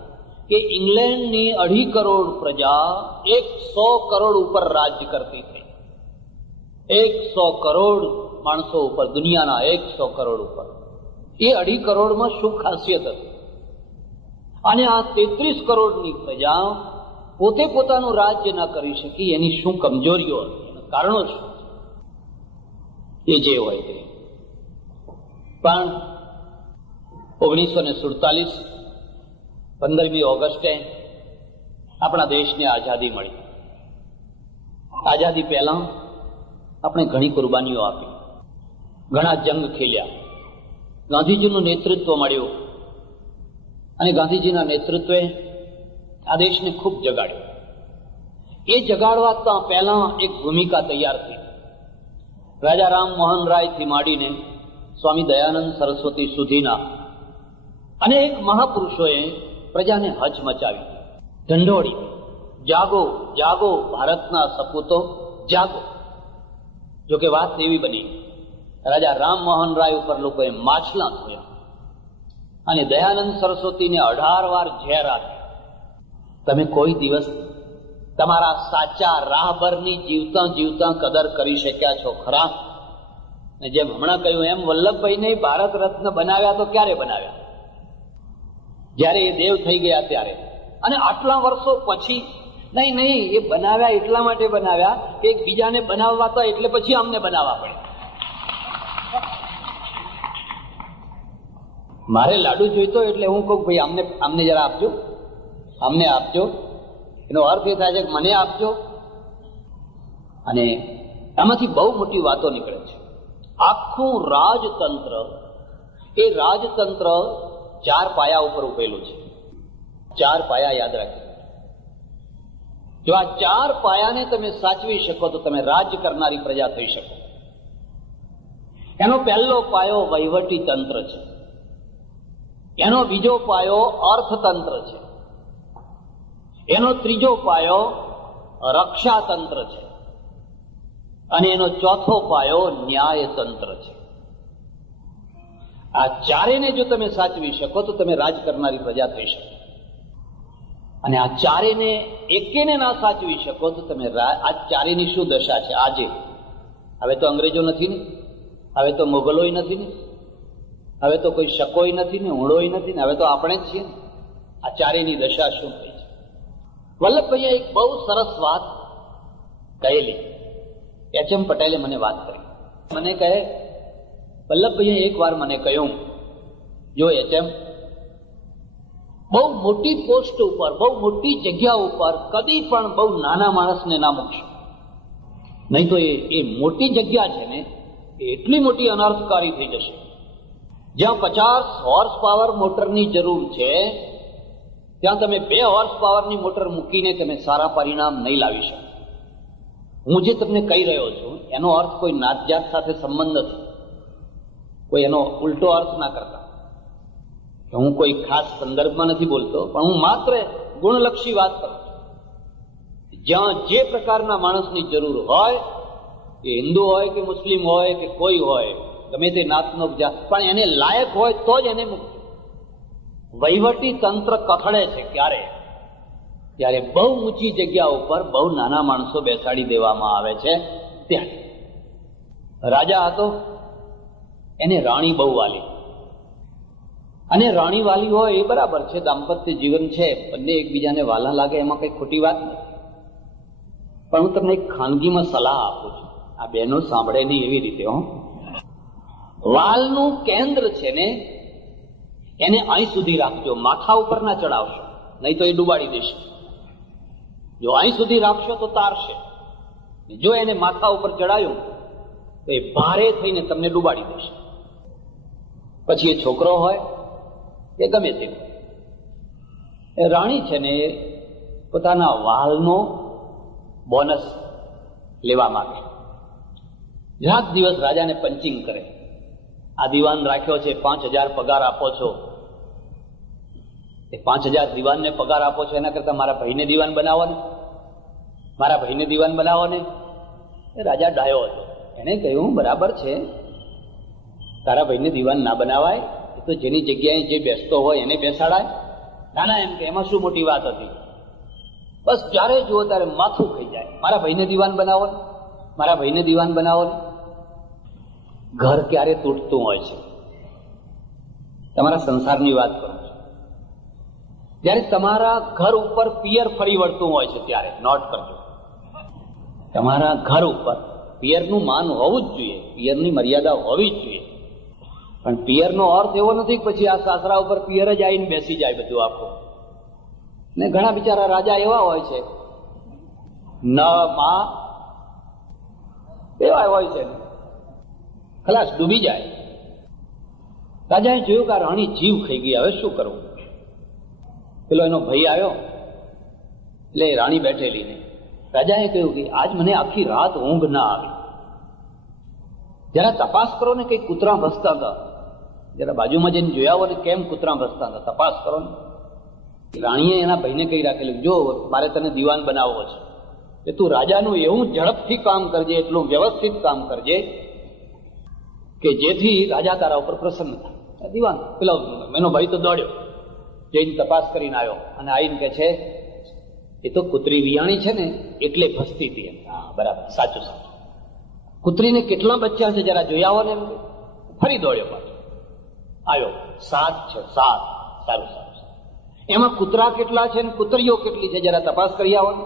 કે ઇંગ્લેન્ડની 2.5 કરોડ પ્રજા 100 કરોડ ઉપર રાજ્ય કરતી થઈ. 100 કરોડ માણસો ઉપર, દુનિયાના 100 કરોડ ઉપર. એ 2.5 કરોડમાં શું ખાસિયત હતી? અને આ 33 કરોડની પ્રજા પોતે પોતાનું રાજ્ય ન કરી શકી, એની શું કમજોરીઓ હતી, એના કારણો શું? એ જે હોય તે. પણ 1947 15મી ઓગસ્ટે આપણા દેશને આઝાદી મળી. આઝાદી પહેલા આપણે ઘણી કુરબાનીઓ આપી, ઘણા જંગ ખેલ્યા, ગાંધીજીનું નેતૃત્વ મળ્યું, અને ગાંધીજીના નેતૃત્વે આ દેશને ખૂબ જગાડ્યો. એ જગાડવા પહેલા એક ભૂમિકા તૈયાર થઈ. રાજા રામ મોહન રાયથી માંડીને સ્વામી દયાનંદ સરસ્વતી સુધીના અનેક મહાપુરુષોએ પ્રજાને હચમચાવી, ઢંઢોળી, જાગો જાગો ભારતના સપૂતો જાગો. જોકે વાત એવી બની, રાજા રામ મોહન રાય ઉપર લોકોએ માછલા થયા, અને દયાનંદ સરસ્વતીને 18 વાર ઝેર આપ્યા. તમે કોઈ દિવસ તમારા સાચા રાહબરની જીવતા જીવતા કદર કરી શક્યા છો ખરા? ને જેમ હમણાં કહ્યું એમ, વલ્લભભાઈને ભારત રત્ન બનાવ્યા તો ક્યારે બનાવ્યા? જ્યારે એ દેવ થઈ ગયા ત્યારે. અને આટલા વર્ષો પછી નહીં, એ બનાવ્યા એટલા માટે બનાવ્યા કે એક બીજાને બનાવવા હતા, એટલે પછી અમને બનાવવા પડે. મારે લાડુ જોઈતો એટલે હું કહું, ભાઈ અમને જરા આપજો, અમને આપજો. એનો અર્થ એ થાય છે કે મને આપજો. અને આમાંથી બહુ મોટી વાતો નીકળે છે. આખું રાજતંત્ર, એ રાજતંત્ર 4 પાયા ઉપર ઉભેલું છે. 4 પાયા યાદ રાખજો. જો આ 4 પાયાને તમે સાચવી શકો તો તમે રાજ્ય કરનારી પ્રજા થઈ શકો. એનો પહેલો પાયો વહીવટી તંત્ર છે, એનો બીજો પાયો અર્થતંત્ર છે, એનો ત્રીજો પાયો રક્ષાતંત્ર છે, અને એનો ચોથો પાયો ન્યાયતંત્ર છે. આ ચારેને જો તમે સાચવી શકો તો તમે રાજ કરનારી પ્રજા થઈ શકો. અને આ ચારેને એકેને ના સાચવી શકો તો તમે આ ચારેની શું દશા છે આજે? હવે તો અંગ્રેજો નથી ને, હવે તો મોગલોય નથી ને, હવે તો કોઈ શકોય નથી ને, હુંડોય નથી ને, હવે તો આપણે જ છીએ ને. આ ચારેની દશા શું થઈ છે? વલ્લભભાઈએ એક બહુ સરસ વાત કહેલી. એચ.એમ. પટેલે મને વાત કરી. મને કહે, વલ્લભભાઈએ એક વાર મને કહ્યું, જો એચ.એમ., બહુ મોટી પોસ્ટ ઉપર, બહુ મોટી જગ્યા ઉપર કદી પણ બહુ નાના માણસને ના મૂકશો, નહીં તો એ મોટી જગ્યા છે ને, એ એટલી મોટી અનર્થકારી થઈ જશે. જ્યાં 50 હોર્સ પાવર મોટરની જરૂર છે ત્યાં તમે 2 હોર્સ પાવરની મોટર મૂકીને તમે સારા પરિણામ નહીં લાવી શકો. હું જે તમને કહી રહ્યો છું એનો અર્થ કોઈ નાતજાત સાથે સંબંધ નથી, કોઈ એનો ઉલટો અર્થ ના કરતા. હું કોઈ ખાસ સંદર્ભમાં નથી બોલતો, પણ હું માત્ર ગુણલક્ષી વાત કરું છું. જ્યાં જે પ્રકારના માણસની જરૂર હોય, કે હિન્દુ હોય કે મુસ્લિમ હોય કે કોઈ હોય, ગમે તે નાતનો પણ એને લાયક હોય તો જ એને મૂકજો. વહીવટી તંત્ર કથળે છે ક્યારે? ત્યારે બહુ ઊંચી જગ્યા ઉપર બહુ નાના માણસો બેસાડી દેવામાં આવે છે. ત્યાં રાજા હતો, એને રાણી બહુ વાલી, અને રાણી વાલી હોય એ બરાબર છે, દાંપત્ય જીવન છે, બંને એકબીજાને વાલા લાગે, એમાં કઈ ખોટી વાત નથી. પણ હું તમને એક ખાનગીમાં સલાહ આપું છું, આ બહેનો સાંભળે નહીં એવી રીતે. વાલનું કેન્દ્ર છે ને એને અહીં સુધી રાખજો, માથા ઉપર ના ચડાવશો, નહીં તો એ ડૂબાડી દેશે. જો અહીં સુધી રાખશો તો તારશે, જો એને માથા ઉપર ચડાયું તો એ ભારે થઈને તમને ડૂબાડી દેશે. પછી એ છોકરો હોય એ ગમે તે, એ રાણી છે ને એ પોતાના વાલનો બોનસ લેવા માંગે. રાત દિવસ રાજાને પંચિંગ કરે, આ દીવાન રાખ્યો છે, 5,000 પગાર આપો છો, એ 5,000 દીવાનને પગાર આપો છો, એના કરતા મારા ભાઈને દીવાન બનાવો ને, મારા ભાઈને દીવાન બનાવો ને. એ રાજા ડાયો હતો, એને કહ્યું બરાબર છે, તારા ભાઈને દીવાન ના બનાવાય, એ તો જેની જગ્યાએ જે બેસતો હોય એને બેસાડાય. નાના એમ કે એમાં શું મોટી વાત હતી? બસ જ્યારે જુઓ ત્યારે માથું ખાઈ જાય, મારા ભાઈને દીવાન બનાવો ને, મારા ભાઈને દીવાન બનાવો ને. ઘર ક્યારે તૂટતું હોય છે? તમારા સંસારની વાત કરું છું. જ્યારે તમારા ઘર ઉપર પિયર ફરી વળતું હોય છે ત્યારે નોટ કરજો. તમારા ઘર ઉપર પિયરનું માન હોવું જ જોઈએ, પિયરની મર્યાદા હોવી જ જોઈએ. પણ પિયરનો અર્થ એવો નથી કે પછી આ સાસરા ઉપર પિયર જ આવીને બેસી જાય બધું આખું. ને ઘણા બિચારા રાજા એવા હોય છે, ન માં એવા હોય છે, ખલાસ ડૂબી જાય. રાજાએ જોયું કે આ રાણી જીવ ખાઈ ગઈ, હવે શું કરવું? પેલો એનો ભાઈ આવ્યો, એટલે રાણી બેઠેલી ને રાજાએ કહ્યું કે આજ મને આખી રાત ઊંઘ ના આવી, જરા તપાસ કરો ને, કઈ કૂતરા ભસતા હતા, જરા બાજુમાં જઈને જોયા હોય ને કેમ કૂતરા ભસતા હતા, તપાસ કરો ને. રાણીએ એના ભાઈને કહી રાખેલું, જો મારે તને દીવાન બનાવવો છે, કે તું રાજાનું એવું ઝડપથી કામ કરજે, એટલું વ્યવસ્થિત કામ કરજે કે જેથી રાજા તારા ઉપર પ્રસન્ન થાય. દીવાન પેલો એનો ભાઈ તો દોડ્યો, જઈને તપાસ કરીને આવ્યો, અને આવીને કે છે એ તો કૂતરી વિયાણી છે ને એટલે ભસતી હતી. હા બરાબર, સાચું સાચું. કૂતરીને કેટલા બચ્ચા છે જરા જોયા હો ને. એમ ફરી દોડ્યો, પાછો આવ્યો, 7 છે, 7. સારું સારું. એમાં કૂતરા કેટલા છે ને કૂતરીઓ કેટલી છે જરા તપાસ કરી આવો ને.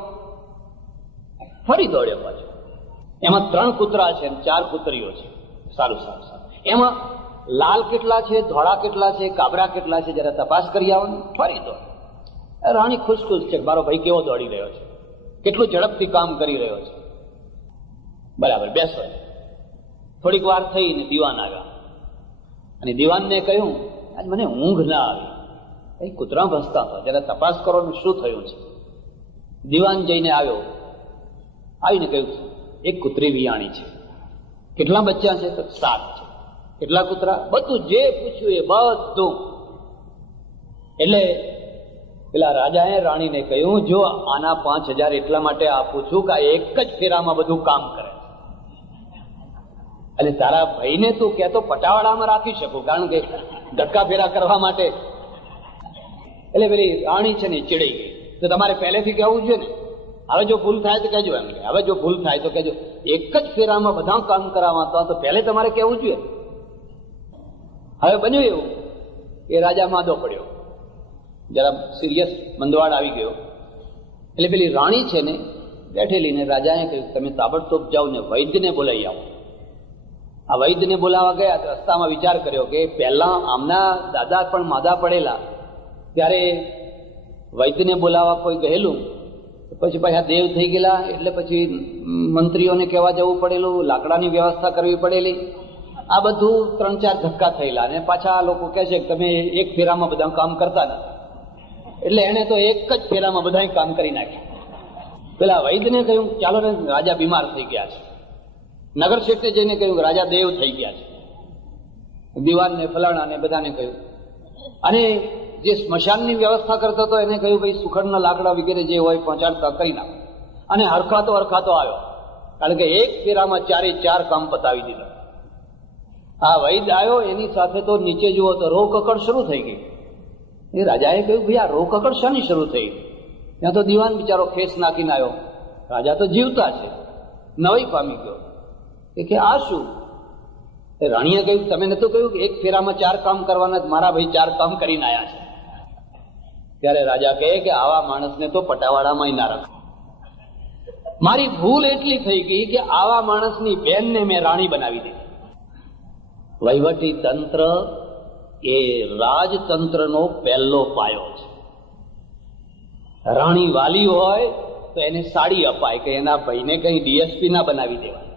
ફરી દોડ્યો પાછો, એમાં 3 કૂતરા છે ને 4 કૂતરીઓ છે. સારું સારું સારું. એમાં લાલ કેટલા છે, ધોળા કેટલા છે, કાબરા કેટલા છે જરા તપાસ કરી આવો ને. ફરી દોડ. રાણી ખુશ ખુશ છે, મારો ભાઈ કેવો દોડી રહ્યો છે, કેટલું ઝડપથી કામ કરી રહ્યો છે. બરાબર, બેસો. થોડીક વાર થઈને દીવાન આવ્યા, અને દીવાનને કહ્યું આજ મને ઊંઘ ના આવી, કઈ કૂતરા ભસતા હતા, જરા તપાસ કરો ને શું થયું છે. દીવાન જઈને આવ્યો, આવીને કહ્યું એક કૂતરી વિયાણી છે. કેટલા બચ્ચા છે? તો 7 છે. કેટલા કૂતરા? બધું જે પૂછ્યું એ બધું. એટલે પેલા રાજાએ રાણીને કહ્યું, જો આના 5,000 એટલા માટે આપું છું કે આ એક જ ફેરામાં બધું કામ કરે, અને તારા ભાઈને તું કહેતો પટાવાળામાં રાખી શકું, કારણ કે ધક્કા ફેરા કરવા માટે. એટલે પેલી રાણી છે ને ચીડાઈ ગઈ. તો તમારે પહેલેથી કહેવું જોઈએ ને, હવે જો ભૂલ થાય તો કહેજો, એમ કે હવે જો ભૂલ થાય તો કહેજો, એક જ ફેરામાં બધા કામ કરાવવા તો પહેલે તમારે કહેવું જોઈએ. હવે બન્યું એવું એ રાજા માંદો પડ્યો, જરા સિરિયસ મંદવાડ આવી ગયો. એટલે પેલી રાણી છે ને બેઠેલી ને રાજાએ કહ્યું તમે તાબડતોબ જાઓ ને વૈદ્યને બોલાવી આવો. આ વૈદ્યને બોલાવવા ગયા તો રસ્તામાં વિચાર કર્યો કે પહેલા આમના દાદા પણ માદા પડેલા, ત્યારે વૈદ્યને બોલાવવા કોઈ ગયેલું, પછી પાછા દેવ થઈ ગયેલા, એટલે પછી મંત્રીઓને કહેવા જવું પડેલું, લાકડાની વ્યવસ્થા કરવી પડેલી, આ બધું 3-4 ધક્કા થયેલા અને પાછા આ લોકો કહે છે કે તમે એક ફેરામાં બધા કામ કરતા નથી, એટલે એને તો એક જ ફેરામાં બધા કામ કરી નાખ્યા. પેલા વૈદ્યને કહ્યું ચાલો ને, રાજા બીમાર થઈ ગયા છે. નગર શેઠને જઈને કહ્યું કે રાજા દેવ થઈ ગયા છે. દિવાનને ફલાણાને બધાને કહ્યું. અને જે સ્મશાનની વ્યવસ્થા કરતો હતો એને કહ્યું ભાઈ સુખડના લાકડા વગેરે જે હોય પહોંચાડતા કરી નાખો. અને હરખાતો આવ્યો, કારણ કે એક ફેરામાં 4 કામ પતાવી દીધા. આ વૈદ્ય આવ્યો, એની સાથે તો નીચે જુઓ તો રો કકડ શરૂ થઈ ગઈ. એ રાજાએ કહ્યું ભાઈ આ રો કકડ શાની શરૂ થઈ? ત્યાં તો દિવાન બિચારો ખેસ નાખીને આવ્યો. રાજા તો જીવતા છે, નવાઈ પામી ગયો કે આ શું? રાણીએ કહ્યું તમે નતું કહ્યું કે એક ફેરામાં 4 કામ કરવાના, મારા ભાઈ 4 કામ કરીને આવ્યા છે. ત્યારે રાજા કહે કે આવા માણસને તો પટાવાળામાં ના રાખો. મારી ભૂલ એટલી થઈ ગઈ કે આવા માણસની બેનને મેં રાણી બનાવી દીધી. વહીવટી તંત્ર એ રાજતંત્રનો પહેલો પાયો છે. રાણી વાલી હોય તો એને સાડી અપાય કે એના ભાઈને કઈ ડીએસપી ના બનાવી દેવાય,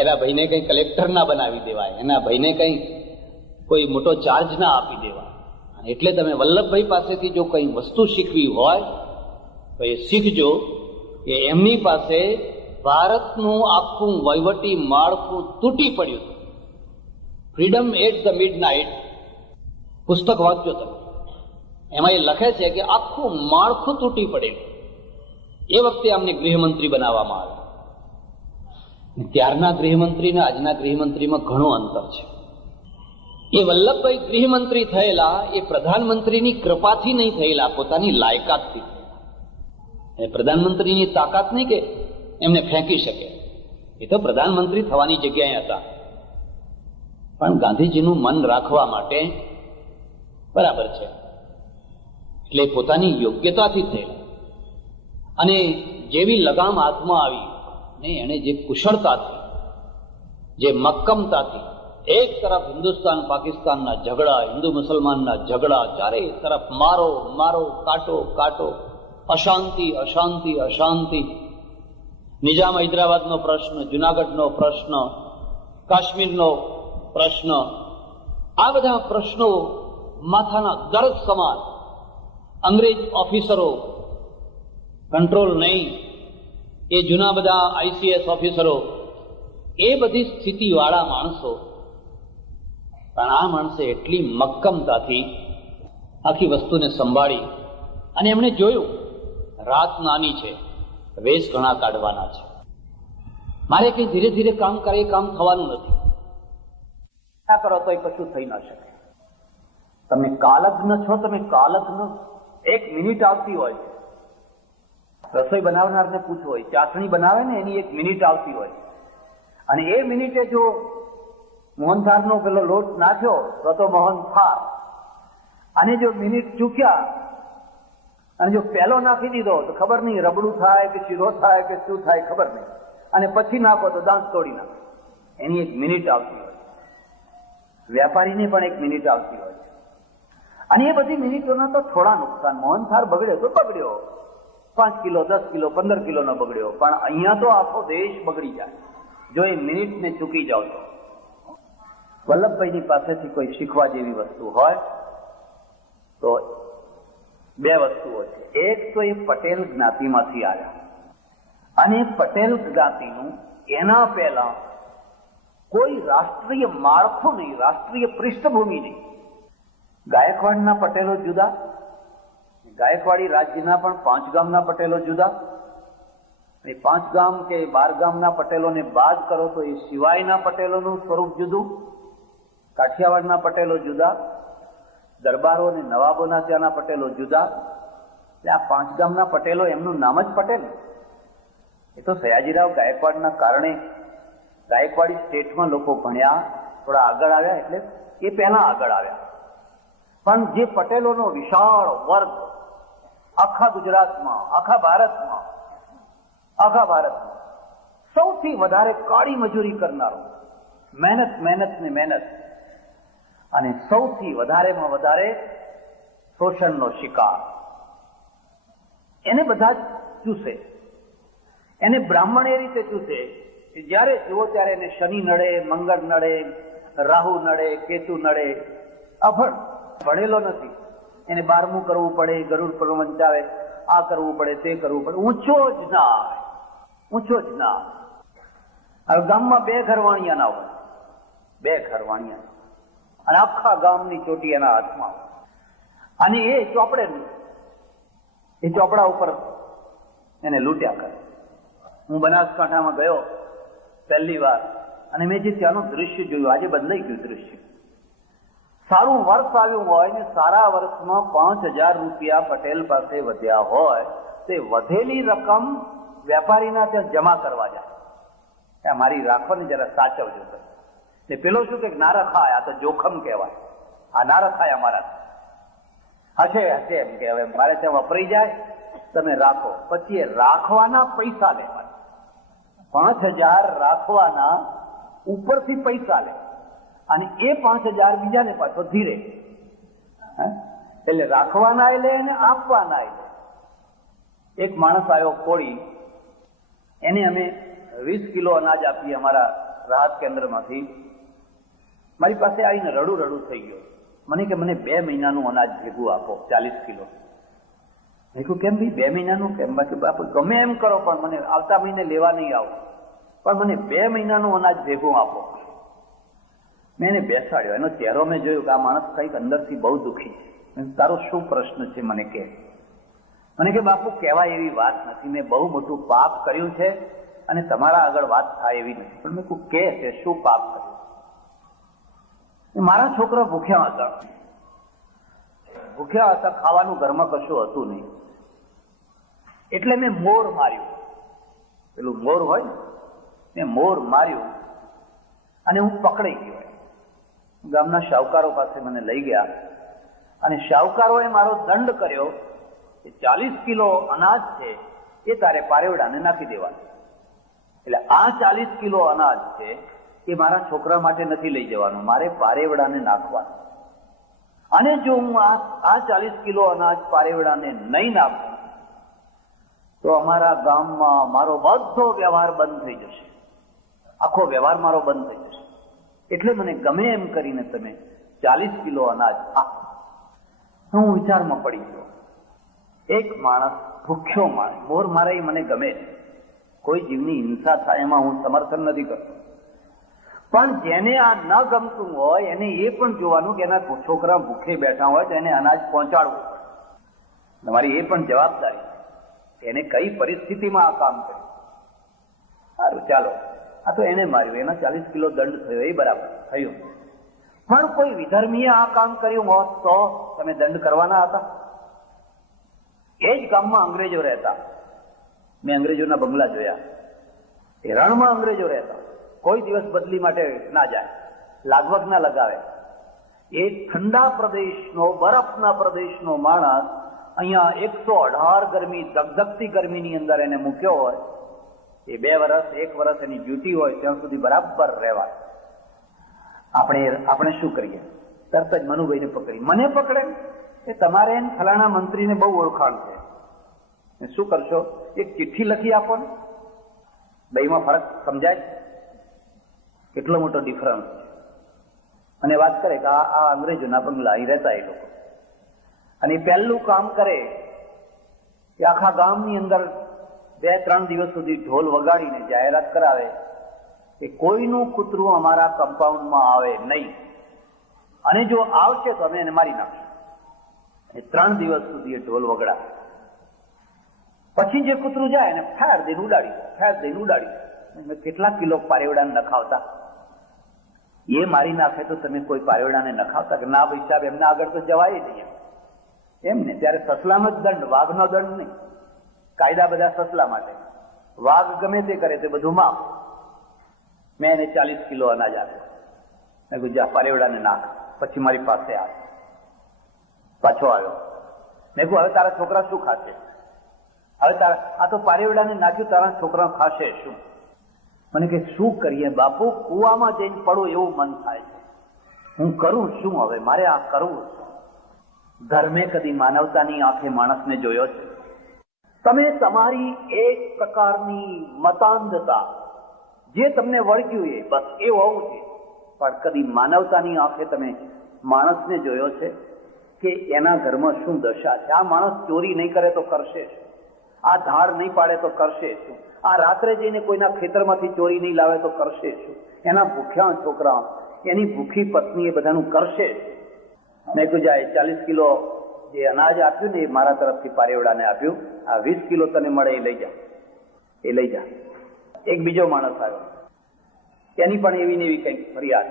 એના ભાઈને કઈ કલેક્ટર ના બનાવી દેવાય, એના ભાઈને કઈ કોઈ મોટો ચાર્જ ના આપી દેવાય. એટલે તમે વલ્લભભાઈ પાસેથી જો કઈ વસ્તુ શીખવી હોય તો એ શીખજો કે એમની પાસે ભારતનું આખું વહીવટી માળખું તૂટી પડ્યું. ફ્રીડમ એટ ધ મિડનાઇટ પુસ્તક વાંચજો તમે, એમાં એ લખે છે કે આખું માળખું તૂટી પડેલું. એ વખતે અમને ગૃહમંત્રી બનાવવામાં આવ્યા. ત્યારના ગૃહમંત્રી ને આજના ગૃહમંત્રીમાં ઘણું અંતર છે. એ વલ્લભભાઈ ગૃહમંત્રી થયેલા એ પ્રધાનમંત્રીની કૃપાથી નહીં થયેલા, પોતાની લાયકાતથી. એ પ્રધાનમંત્રીની તાકાત નહીં કે એમને ફેંકી શકે, એ તો પ્રધાનમંત્રી થવાની જગ્યાએ હતા. પણ ગાંધીજીનું મન રાખવા માટે બરાબર છે, એટલે પોતાની યોગ્યતાથી થયેલા. અને જેવી લગામ હાથમાં આવી ને એને જે કુશળતાથી, જે મક્કમતાથી, એક તરફ હિન્દુસ્તાન પાકિસ્તાનના ઝઘડા, હિન્દુ મુસલમાનના ઝઘડા, ચારે તરફ મારો મારો, કાટો કાટો, અશાંતિ અશાંતિ અશાંતિ, નિજામ હૈદરાબાદનો પ્રશ્ન, જુનાગઢનો પ્રશ્ન, કાશ્મીરનો પ્રશ્ન, આ બધા પ્રશ્નો માથાના દર્દ સમાન. અંગ્રેજ ઓફિસરો કંટ્રોલ નહીં, એ જૂના બધા આઈસીએસ ઓફિસરો, એ બધી સ્થિતિવાળા માણસો. પણ આ માણસે એટલી મક્કમતાથી આખી વસ્તુને સંભાળી અને એમણે જોયું રાત નાની છે, વેશ ઘણા કાઢવાના છે, મારે કઈ ધીરે ધીરે કામ કરે કામ થવાનું નથી. ના કરો તો એ કશું થઈ ના શકે. તમે કાલજ્ઞ છો, તમે કાલજ્ઞ. 1 મિનિટ આવતી હોય છે. રસોઈ બનાવનારને પૂછવું હોય, ચાસણી બનાવે ને એની 1 મિનિટ આવતી હોય, અને એ મિનિટે જો મોહનથાળનો પેલો લોટ નાખ્યો તો મોહનથાળ, અને જો મિનિટ ચૂક્યા અને જો પેલો નાખી દીધો તો ખબર નહીં રબડું થાય કે શીરો થાય કે શું થાય ખબર નહીં, અને પછી નાખો તો દાંત તોડી નાખો. એની 1 મિનિટ આવતી હોય. વેપારીને પણ 1 મિનિટ આવતી હોય છે. અને એ બધી મિનિટોના તો થોડા નુકસાન. મોહનથાળ બગડ્યો તો બગડ્યો, 5 કિલો 10 કિલો 15 કિલોનો બગડ્યો, પણ અહીંયા તો આખો દેશ બગડી જાય જો એ મિનિટને ચૂકી જાવ તો. વલ્લભભાઈની પાસેથી કોઈ શીખવા જેવી વસ્તુ હોય તો 2 વસ્તુઓ છે. એક તો એ પટેલ જ્ઞાતિમાંથી આવ્યા, અને પટેલ જ્ઞાતિનું એના પહેલા કોઈ રાષ્ટ્રીય માળખું નહીં, રાષ્ટ્રીય પૃષ્ઠભૂમિ નહીં. ગાયકવાડના પટેલો જુદા, ગાયકવાડી રાજ્યના પણ 5 ગામના પટેલો જુદા. 5 ગામ કે 12 ગામના પટેલોને બાદ કરો તો એ સિવાયના પટેલોનું સ્વરૂપ જુદું. કાઠિયાવાડના પટેલો જુદા, દરબારો અને નવાબોના ત્યાંના પટેલો જુદા. એટલે આ 5 ગામના પટેલો એમનું નામ જ પટેલ. એ તો સયાજીરાવ ગાયકવાડના કારણે ગાયકવાડી સ્ટેટમાં લોકો ભણ્યા, થોડા આગળ આવ્યા, એટલે એ પહેલા આગળ આવ્યા. પણ જે પટેલોનો વિશાળ વર્ગ આખા ગુજરાતમાં, આખા ભારતમાં સૌથી વધારે કાળી મજૂરી કરનારો, મહેનત મહેનત ને મહેનત, અને સૌથી વધારેમાં વધારે શોષણનો શિકાર, એને બધા જ ચૂસે. એને બ્રાહ્મણ એ રીતે ચૂસે કે જ્યારે જુઓ ત્યારે એને શનિ નડે, મંગળ નડે, રાહુ નડે, કેતુ નડે, અભણ ભણેલો નથી, એને 12મું કરવું પડે, ગરુડ પર્વત આવે, આ કરવું પડે, તે કરવું પડે, ઊંચો જ ના આવે, ઊંચો જ ના આવે. હવે ગામમાં 2 ઘરવાણિયા ના હોય, 2 ઘરવાણિયા, અને આખા ગામની ચોટી એના હાથમાં હોય, અને એ ચોપડે નહીં, એ ચોપડા ઉપર એને લૂંટ્યા કરે. હું બનાસકાંઠામાં ગયો પહેલી વાર, અને મેં જે ત્યાંનું દૃશ્ય જોયું, આજે બદલાઈ ગયું દૃશ્ય. સારું વર્ષ આવ્યું હોય ને સારા વર્ષમાં 5000 રૂપિયા પટેલ પાસે વધ્યા હોય તો એ વધેલી રકમ વેપારીના ત્યાં જમા કરવા જાય. મારી રાખવાની જરા સાચવજો. ને પેલો શું કે ના રખાય, આ તો જોખમ કહેવાય, આ ના રખાય અમારા હશે હશે એમ કે હવે મારે ત્યાં વપરાઈ જાય, તમે રાખો. પછી એ રાખવાના પૈસા લે, 5000 રાખવાના ઉપરથી પૈસા લે, અને એ 5000 બીજાને પાછો ધીરે. એટલે રાખવાના લે અને આપવાના લે. એક માણસ આવ્યો કોળી, એને અમે 20 કિલો અનાજ આપીએ અમારા રાહત કેન્દ્રમાંથી. મારી પાસે આવીને રડું રડું થઈ ગયો. મને કે મને 2 મહિનાનું અનાજ ભેગું આપો, 40 કિલો. મેં કહ્યું કેમ ભાઈ 2 મહિનાનું કેમ? બાકી બાપુ ગમે એમ કરો પણ મને આવતા મહિને લેવા નહીં આવો, પણ મને 2 મહિનાનું અનાજ ભેગું આપો. મેં એને બેસાડ્યો, એનો ચહેરો મેં જોયું કે આ માણસ કંઈક અંદરથી બહુ દુઃખી છે. તારો શું પ્રશ્ન છે મને કે? મને કે બાપુ કહેવાય એવી વાત નથી, મેં બહુ મોટું પાપ કર્યું છે અને તમારા આગળ વાત થાય એવી નથી. પણ મેં કહું કે છે શું પાપ કર્યું? મારા છોકરા ભૂખ્યા હતા, ખાવાનું ઘરમાં કશું હતું નહીં, એટલે મેં મોર માર્યું. પેલું મોર હોય ને, મેં મોર માર્યું અને હું પકડાઈ ગયો. ગામના શાહુકારો પાસે મને લઈ ગયા, અને શાહુકારોએ મારો દંડ કર્યો કે 40 કિલો અનાજ છે એ તારે પારેવડાને નાખી દેવાનું. એટલે આ 40 કિલો અનાજ છે એ મારા છોકરા માટે નથી લઈ જવાનું, મારે પારેવડાને નાખવાનું. અને જો હું આ 40 કિલો અનાજ પારેવડાને નહીં નાખું તો અમારા ગામમાં મારો બધો વ્યવહાર બંધ થઈ જશે, આખો વ્યવહાર મારો બંધ થઈ જશે. એટલે મને ગમે એમ કરીને તમે 40 કિલો અનાજ આપો. હું વિચારમાં પડી ગયો. એક માણસ ભૂખ્યો માણસ મોર મારે એ મને ગમે છે, કોઈ જીવની હિંસા થાય એમાં હું સમર્થન નથી કરતો, પણ જેને આ ન ગમતું હોય એને એ પણ જોવાનું કે એના છોકરા ભૂખે બેઠા હોય તો એને અનાજ પહોંચાડવું પડે. તમારી એ પણ જવાબદારી છે એને કઈ પરિસ્થિતિમાં આ કામ કર્યું. સારું ચાલો, આ તો એને માર્યું, એના 40 કિલો દંડ થયો એ બરાબર થયું. પણ કોઈ વિધર્મીએ આ કામ કર્યું હોત તો તમે દંડ કરવાના હતા? એ જ ગામમાં અંગ્રેજો રહેતા, મેં અંગ્રેજોના બંગલા જોયા, એ રણમાં અંગ્રેજો રહેતા, કોઈ દિવસ બદલી માટે ના જાય, લાગવગ ના લગાવે. એ ઠંડા પ્રદેશનો, બરફના પ્રદેશનો માણસ અહીંયા 118 ગરમી, ધગધગતી ગરમીની અંદર એને મૂક્યો હોય, એ 2 વર્ષ 1 વર્ષ એની ડ્યુટી હોય ત્યાં સુધી બરાબર રહેવાય. આપણે શું કરીએ? તરત જ મનુભાઈને પકડી, મને પકડે કે તમારે ફલાણા મંત્રીને બહુ ઓળખાણ છે, શું કરશો? એક ચિઠ્ઠી લખી આપો ને. બેમાં ફરક સમજાય? કેટલો મોટો ડિફરન્સ છે. અને વાત કરે કે આ અંગ્રેજોના બંગલા અહીં રહેતા એ લોકો, અને પહેલું કામ કરે કે આખા ગામની અંદર 2-3 દિવસ સુધી ઢોલ વગાડીને જાહેરાત કરાવે કે કોઈનું કૂતરું અમારા કમ્પાઉન્ડમાં આવે નહીં, અને જો આવશે તો અમે એને મારી નાખશું. એ 3 દિવસ સુધી એ ઢોલ વગડાવે. પછી જે કૂતરું જાય એને ફેર દઈને ઉડાડી. કેટલા કિલો પારેવડાને નખાવતા? એ મારી નાખે તો તમે કોઈ પારેવડાને નખાવતા? કે ના ભાઈ સાહેબ, એમના આગળ તો જવાય નહીં એમ ને. ત્યારે સસલાનો જ દંડ, વાઘનો દંડ નહીં. કાયદા બધા સસલા માટે, વાઘ ગમે તે કરે તે બધું માફ. મેં એને 40 કિલો અનાજ આપ્યો. મેં કીધું જા પારેવડાને નાખ. પછી મારી પાસે પાછો આવ્યો. મેં કહ્યું હવે તારા છોકરા શું ખાશે? હવે આ તો પારેવડાને નાખ્યું, તારા છોકરા ખાશે શું? મને કે શું કરીએ બાપુ, કુવામાં જઈને પડું એવું મન થાય છે, હું કરું શું હવે? મારે આ કરવું છે. ધર્મે કદી માનવતાની આંખે માણસને જોયો છે? તમે તમારી એક પ્રકારની મતાંધતા, જે તમને વળગ્યું એ બસ એ હોવું છે. પણ કદી માનવતાની આંખે તમે માણસને જોયો છે કે એના ઘરમાં શું દશા છે? આ માણસ ચોરી નહીં કરે તો કરશે શું? આ ધાડ નહીં પાડે તો કરશે શું? આ રાત્રે જઈને કોઈના ખેતરમાંથી ચોરી નહીં લાવે તો કરશે શું? એના ભૂખ્યા છોકરા, એની ભૂખી પત્ની, એ બધાનું કરશે શું? મેં કહ્યું, 40 કિલો જે અનાજ આપ્યું ને એ મારા તરફથી પારેવડાને આપ્યું, આ 20 કિલો તને મળે એ લઈ જા, એ લઈ જા. એક બીજો માણસ આવ્યો, એની પણ એવી ને એવી કંઈક ફરિયાદ.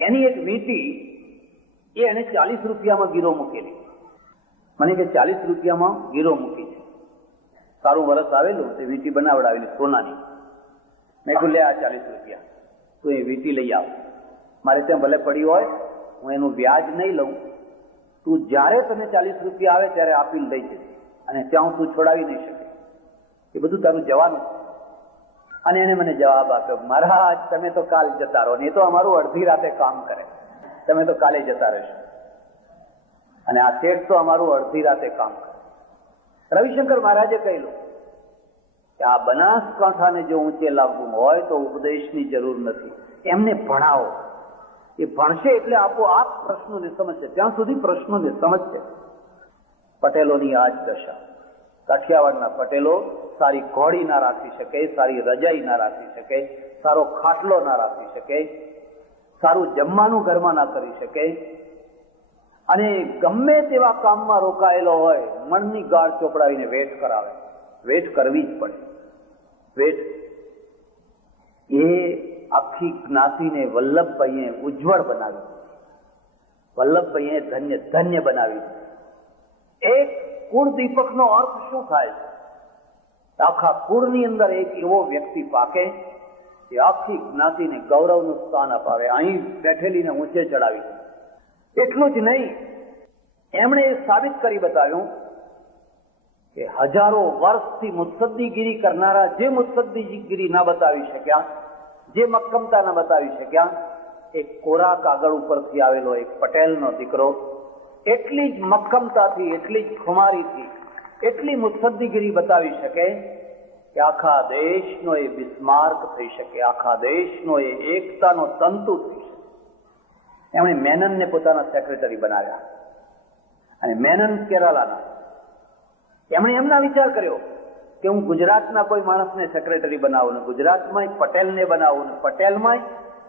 એની એક વીંટી એ એને 40 રૂપિયામાં ગીરો મૂકેલી. મને કે 40 રૂપિયામાં ગીરો મૂકી છે, સારું વરસ આવેલું, તે વીંટી બનાવડાવેલી સોનાની. મેં કહ્યું, લે આ 40 રૂપિયા, તું એ વીંટી લઈ આવ, મારે ત્યાં ભલે પડી હોય, હું એનું વ્યાજ નહીં લઉં, તું જ્યારે તને 40 રૂપિયા આવે ત્યારે આપીને લઈ જજે, અને ત્યાં તું છોડાવી નહીં શકે, એ બધું તારું જવાનું. અને એને મને જવાબ આપ્યો, મહારાજ તમે તો કાલ જતા રહો, ને એ તો અમારું અડધી રાતે કામ કરે, તમે તો કાલે જતા રહેશો. અને આ શેઠ તો અમારું અડધી રાતે કામ કરે. રવિશંકર મહારાજે કહેલું કે આ બનાસકાંઠાને જો ઊંચે લાવવું હોય તો ઉપદેશની જરૂર નથી, એમને ભણાવો. એ ભણશે એટલે આપોઆપ પ્રશ્નોને સમજશે. ત્યાં સુધી પ્રશ્નોને સમજશે. પટેલોની આ જ દશા. કાઠિયાવાડના પટેલો સારી ઘોડી ના રાખી શકે, સારી રજાઈ ના રાખી શકે, સારો ખાટલો ના રાખી શકે, સારું જમવાનું ઘરમાં ના કરી શકે, અને ગમે તેવા કામમાં રોકાયેલો હોય મણની ગાળ ચોપડાવીને વેઠ કરાવે. વેઠ કરવી જ પડે. વેઠ એ આખી જ્ઞાતિને વલ્લભભાઈએ ઉજ્જવળ બનાવી, વલ્લભભાઈએ ધન્ય ધન્ય બનાવી. એક કુળ દીપકનો અર્થ શું થાય છે? આખા કુળની અંદર એક એવો વ્યક્તિ પાકે જે આખી જ્ઞાતિને ગૌરવનું સ્થાન અપાવે, અહીં બેઠેલીને ઊંચે ચડાવી. એટલું જ નહીં, એમણે એ સાબિત કરી બતાવ્યું કે હજારો વર્ષથી મુત્સદ્દીગીરી કરનારા જે મુત્સદ્દીગીરી ના બતાવી શક્યા, જે મક્કમતા ના બતાવી શક્યા, એક કોરા કાગળ ઉપરથી આવેલો એક પટેલનો દીકરો એટલી જ મક્કમતાથી, એટલી જ ખુમારીથી, એટલી મુત્સદ્દીગીરી બતાવી શકે કે આખા દેશનો એ બિસ્માર્ક થઈ શકે, આખા દેશનો એ એકતાનો તંતુ થઈ શકે. એમણે મેનનને પોતાના સેક્રેટરી બનાવ્યા, અને મેનન કેરાલાના. એમણે એમના વિચાર કર્યો કે હું ગુજરાતના કોઈ માણસને સેક્રેટરી બનાવું, ને ગુજરાતમાં પટેલને બનાવું, ને પટેલમાં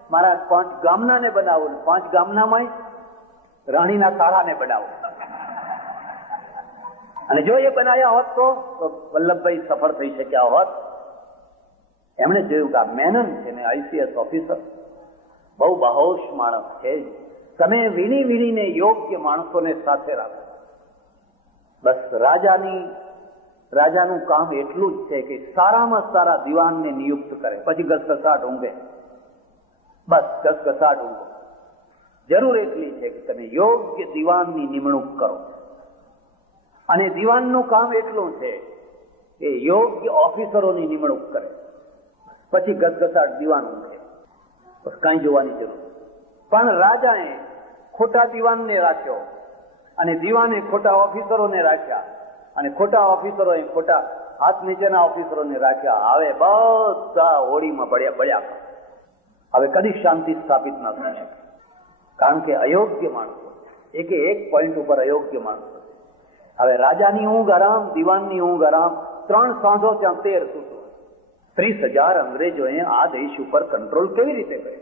મારા 5 ગામનાને બનાવું, ને 5 ગામનામાં રાણીના તાળાને બનાવું. અને જો એ બનાવ્યા હોત તો વલ્લભભાઈ સફળ થઈ શક્યા હોત. એમણે જોયું કે આ મેનન છે ને ICS ઓફિસર, બહુ બહોશ માણસ છે, તમે વીણી વીણીને યોગ્ય માણસોને સાથે રાખો. બસ રાજાનું કામ એટલું જ છે કે સારામાં સારા દિવાનને નિયુક્ત કરે, પછી ઘસઘસાટ ઊંઘે. બસ ઘસઘસાટ ઊંઘો. જરૂર એટલી છે કે તમે યોગ્ય દિવાનની નિમણૂક કરો. અને દિવાનનું કામ એટલું છે કે યોગ્ય ઓફિસરોની નિમણૂક કરે, પછી ઘસઘસાટ દિવાન ઊંઘે. બસ કાંઈ જોવાની જરૂર. પણ રાજાએ ખોટા દિવાનને રાખ્યો, અને દિવાને ખોટા ઓફિસરોને રાખ્યા, અને ખોટા ઓફિસરોએ ખોટા હાથ નીચેના ઓફિસરોને રાખ્યા. હવે બધા હોળીમાં બળ્યા. હવે કદી શાંતિ સ્થાપિત ન થઈ શકે, કારણ કે અયોગ્ય માણસો, એક પોઈન્ટ ઉપર અયોગ્ય માણસો. હવે રાજાની ઊંઘ આરામ, દિવાનની ઊંઘ આરામ, 3 સાંધો ત્યાં 13 સૂતો. 30,000 અંગ્રેજોએ આ દેશ ઉપર કંટ્રોલ કેવી રીતે કર્યો?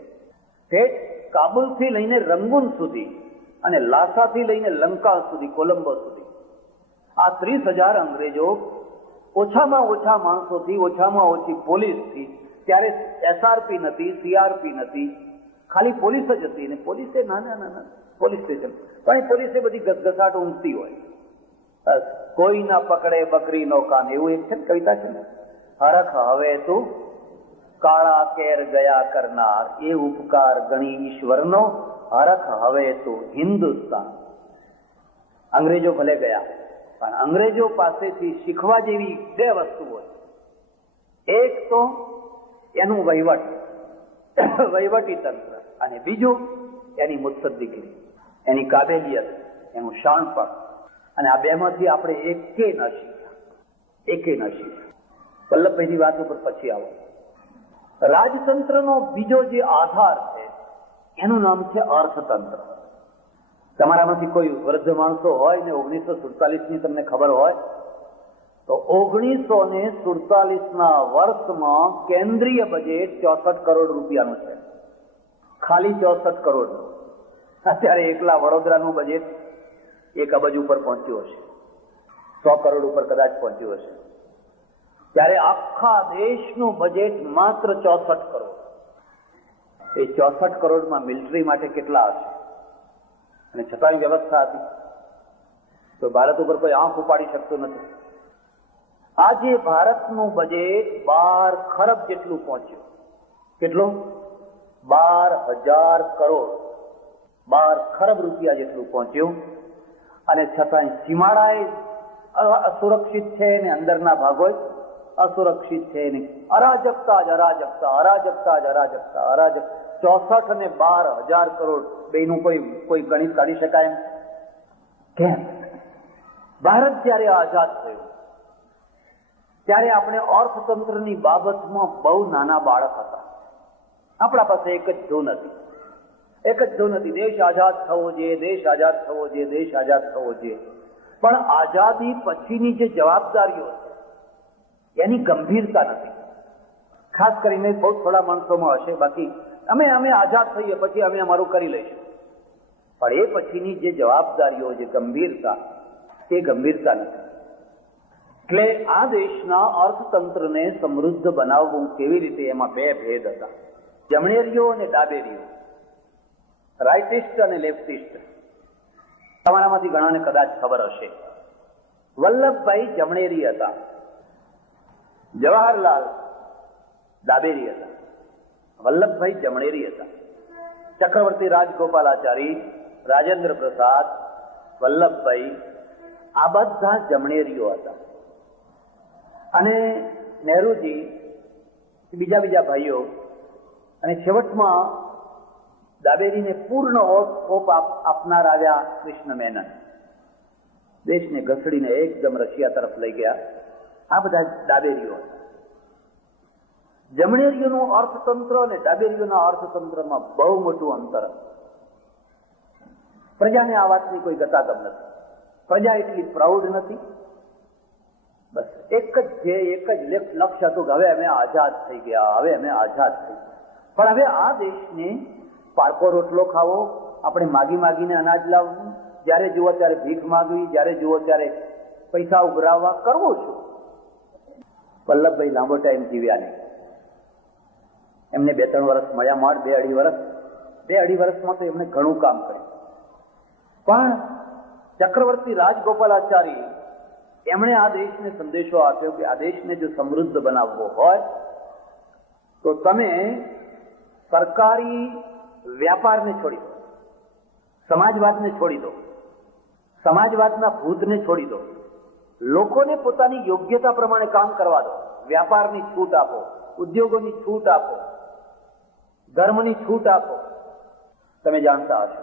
ઠેઠ કાબુલથી લઈને રંગૂન સુધી, અને લાસાથી લઈને લંકા સુધી, કોલંબો સુધી, આ 30,000 અંગ્રેજો ઓછામાં ઓછા માણસોથી, ઓછામાં ઓછી પોલીસથી, ત્યારે SRP નથી, CRP નથી, ખાલી પોલીસ જ હતી. ને પોલીસે નાના પોલીસ સ્ટેશન, પણ એ પોલીસે બધી ઘસઘસાટ ઊંઘતી હોય. બસ કોઈ ના પકડે બકરી નો કાન, એવું એક છે ને કવિતા છે ને, હરખ હવે તું કાળા કેર ગયા કરનાર, એ ઉપકાર ગણી ઈશ્વરનો, હરખ હવે તું હિન્દુસ્તાન. અંગ્રેજો ભલે ગયા, પણ અંગ્રેજો પાસેથી શીખવા જેવી 2 વસ્તુ હોય. એક તો એનું વહીવટી તંત્ર, અને બીજું એની મુત્સદ્દીગીરી, એની કાબેલિયત, એનું શાણપણ. અને આ 2 માંથી આપણે એકે ન શીખ્યા. વલ્લભભાઈની વાત ઉપર પછી આવો. રાજતંત્રનો બીજો જે આધાર છે એનું નામ છે અર્થતંત્ર. તમારામાંથી કોઈ વૃદ્ધ માણસો હોય ને 1947 તમને ખબર હોય તો 1947 વર્ષમાં કેન્દ્રીય બજેટ 64 કરોડ રૂપિયાનું છે. ખાલી 64 કરોડ. અત્યારે એકલા વડોદરાનું બજેટ 1 અબજ ઉપર પહોંચ્યું હશે, 100 કરોડ ઉપર કદાચ પહોંચ્યું હશે. ત્યારે આખા દેશનું બજેટ માત્ર 64 કરોડ. એ 64 કરોડમાં મિલિટરી માટે કેટલા હશે? અને છતાંય વ્યવસ્થા હતી તો ભારત ઉપર કોઈ આંખ ઉપાડી શકતું નથી. આજે ભારતનું બજેટ 12 ખરબ જેટલું પહોંચ્યું. કેટલું? 12,000 કરોડ, 12 ખરબ રૂપિયા જેટલું પહોંચ્યું. અને છતાંય સીમાડાએ અસુરક્ષિત છે ને અંદરના ભાગો અસુરક્ષિત છે નહીં. અરાજકતા જ અરાજકતા, અરાજકતા જ અરાજકતા, અરાજક. 64 અને 12,000 કરોડ બેનું કોઈ ગણિત કાઢી શકાય એમ કેમ? ભારત જયારે આઝાદ થયું ત્યારે આપણે અર્થતંત્રની બાબતમાં બહુ નાના બાળક હતા. આપણા પાસે એક જ ધૂન હતી, એક જ ધૂન હતી, દેશ આઝાદ થવો જોઈએ, દેશ આઝાદ થવો જોઈએ, દેશ આઝાદ થવો જોઈએ. પણ આઝાદી પછીની જે જવાબદારીઓ છે એની ગંભીરતા નથી. ખાસ કરીને બહુ થોડા માણસોમાં હશે, બાકી અમે આઝાદ થઈએ પછી અમે અમારું કરી લઈશું. પણ એ પછીની જે જવાબદારીઓ, જે ગંભીરતા, એ ગંભીરતા નથી. એટલે આ દેશના અર્થતંત્રને સમૃદ્ધ બનાવવું કેવી રીતે, એમાં 2 ભેદ હતા, જમણેરીઓ અને ડાબેરીઓ, રાઇટિસ્ટ અને લેફ્ટિસ્ટ. તમારામાંથી ઘણાને કદાચ ખબર હશે, વલ્લભભાઈ જમણેરી હતા, જવાહરલાલ ડાબેરી હતા. વલ્લભભાઈ જમણેરી હતા. ચક્રવર્તી રાજગોપાલાચારી, રાજેન્દ્ર પ્રસાદ, વલ્લભભાઈ આ બધા જમણેરીઓ હતા. અને નહેરુજી, બીજા ભાઈઓ, અને છેવટમાં ડાબેરીને પૂર્ણ ઓપ આપનાર આવ્યા કૃષ્ણ મેનન. દેશને ઘસડીને એકદમ રશિયા તરફ લઈ ગયા. આ બધા ડાબેરીઓ હતા. જમણેરીઓનું અર્થતંત્ર અને ડાબેરીઓના અર્થતંત્રમાં બહુ મોટું અંતર. પ્રજાને આ વાતની કોઈ ગતાગમ નથી. પ્રજા એટલી પ્રાઉડ નથી. બસ એક જ લક્ષ્ય હતું કે હવે અમે આઝાદ થઈ ગયા, હવે અમે આઝાદ થઈ ગયા. પણ હવે આ દેશને પારકો રોટલો ખાવો, આપણે માગીને અનાજ લાવવું, જ્યારે જુઓ ત્યારે ભીખ માગવી, જ્યારે જુઓ ત્યારે પૈસા ઉઘરાવવા, કરવું શું? વલ્લભભાઈ લાંબો ટાઈમ જીવ્યા નહીં. એમને 2-3 વર્ષ મળ્યા, માળ 2-2.5 વર્ષ. 2-2.5 વર્ષમાં તો એમણે ઘણું કામ કર્યું. પણ ચક્રવર્તી રાજગોપાલાચારી એમણે આ દેશને સંદેશો આપ્યો કે આ દેશને જો સમૃદ્ધ બનાવવો હોય તો તમે સરકારી વ્યાપારને છોડી દો, સમાજવાદને છોડી દો, સમાજવાદના ભૂતને છોડી દો, લોકોને પોતાની યોગ્યતા પ્રમાણે કામ કરવા દો, વ્યાપારની છૂટ આપો, ઉદ્યોગોની છૂટ આપો, ધર્મની છૂટ આપો. તમે જાણતા હશો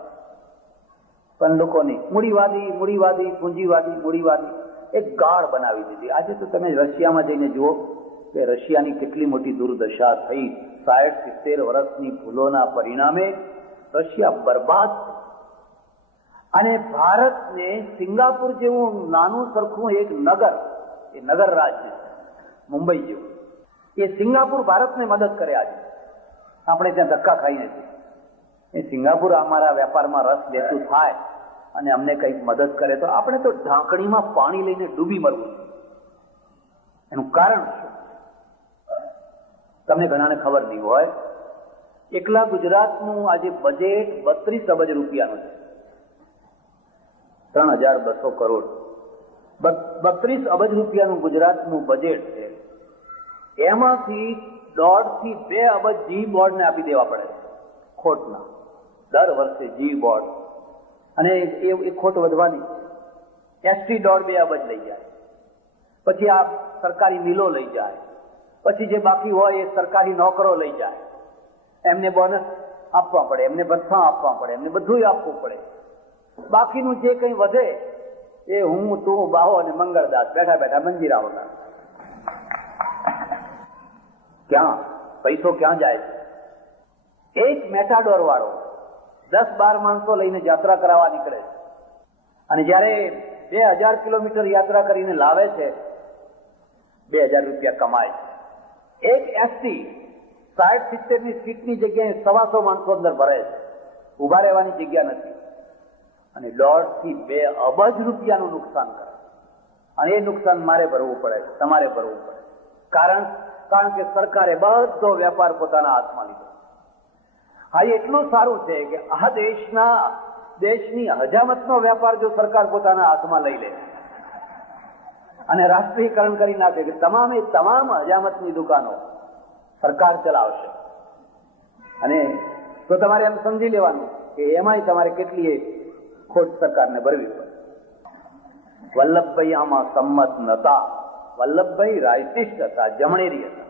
પણ લોકોની મૂડીવાદી, પૂંજીવાદી એક ગાળ બનાવી દીધી. આજે તો તમે રશિયામાં જઈને જુઓ કે રશિયાની કેટલી મોટી દુર્દશા થઈ. 60-70 વર્ષની ભૂલોના પરિણામે રશિયા બરબાદ છે. અને ભારતને સિંગાપુર જેવું નાનું સરખું એક નગર, એ નગર રાજ્ય મુંબઈ જેવું, એ સિંગાપુર ભારતને મદદ કરે. આજે આપણે ત્યાં ધક્કા ખાઈએ છીએ. એ સિંગાપુર અમારા વેપારમાં રસ લેતું થાય અને અમને કંઈક મદદ કરે તો આપણે તો ઢાંકણીમાં પાણી લઈને ડૂબી મરવું. એનું કારણ શું? તમને ઘણાને ખબર નહીં હોય, એકલા ગુજરાતનું આજે બજેટ 32 અબજ રૂપિયાનું છે. 3,200 કરોડ. 32 અબજ રૂપિયાનું ગુજરાતનું બજેટ છે. એમાંથી 1.5 થી 2 અબજ જી બોર્ડને આપી દેવા પડે ખોટના, દર વર્ષે જી બોર્ડ. અને એ ખોટ વધવાની. એસટી 1.5-2 અબજ લઈ જાય, પછી આ સરકારી મિલો લઈ જાય, પછી જે બાકી હોય એ સરકારી નોકરો લઈ જાય. એમને બોનસ આપવા પડે, એમને ભથ્થા આપવા પડે, એમને બધું આપવું પડે. બાકીનું જે કંઈ વધે એ હું, તું, બાહો અને મંગળદાસ બેઠા બેઠા મંજીરા વગર. ક્યાં પૈસો ક્યાં જાય છે? એક મેટાડોર વાળો 10-12 માણસો લઈને યાત્રા કરાવવા નીકળે છે, અને જયારે 2000 કિલોમીટર યાત્રા કરીને લાવે છે, 2000 રૂપિયા કમાય છે. એક એસટી 60-70 ની સીટની જગ્યાએ 125 માણસો અંદર ભરે છે, ઉભા રહેવાની જગ્યા નથી, અને 1.5 થી 2 અબજ રૂપિયાનું નુકસાન કરે. અને એ નુકસાન મારે ભરવું પડે, તમારે ભરવું પડે. કારણ કે સરકારે બધો વેપાર પોતાના હાથમાં લીધો. હા, એટલું સારું છે કે આ દેશની હજામતનો વેપાર જો સરકાર પોતાના હાથમાં લઈ લે અને રાષ્ટ્રીયકરણ કરી નાખે કે તમામ હજામતની દુકાનો સરકાર ચલાવશે, અને તો તમારે એમ સમજી લેવાનું કે એમાંય તમારે કેટલી ખોટ સરકારને ભરવી પડે. વલ્લભભાઈ આમાં સંમત નતા. વલ્લભભાઈ રાઇટિસ્ટ હતા, જમણેરી હતા.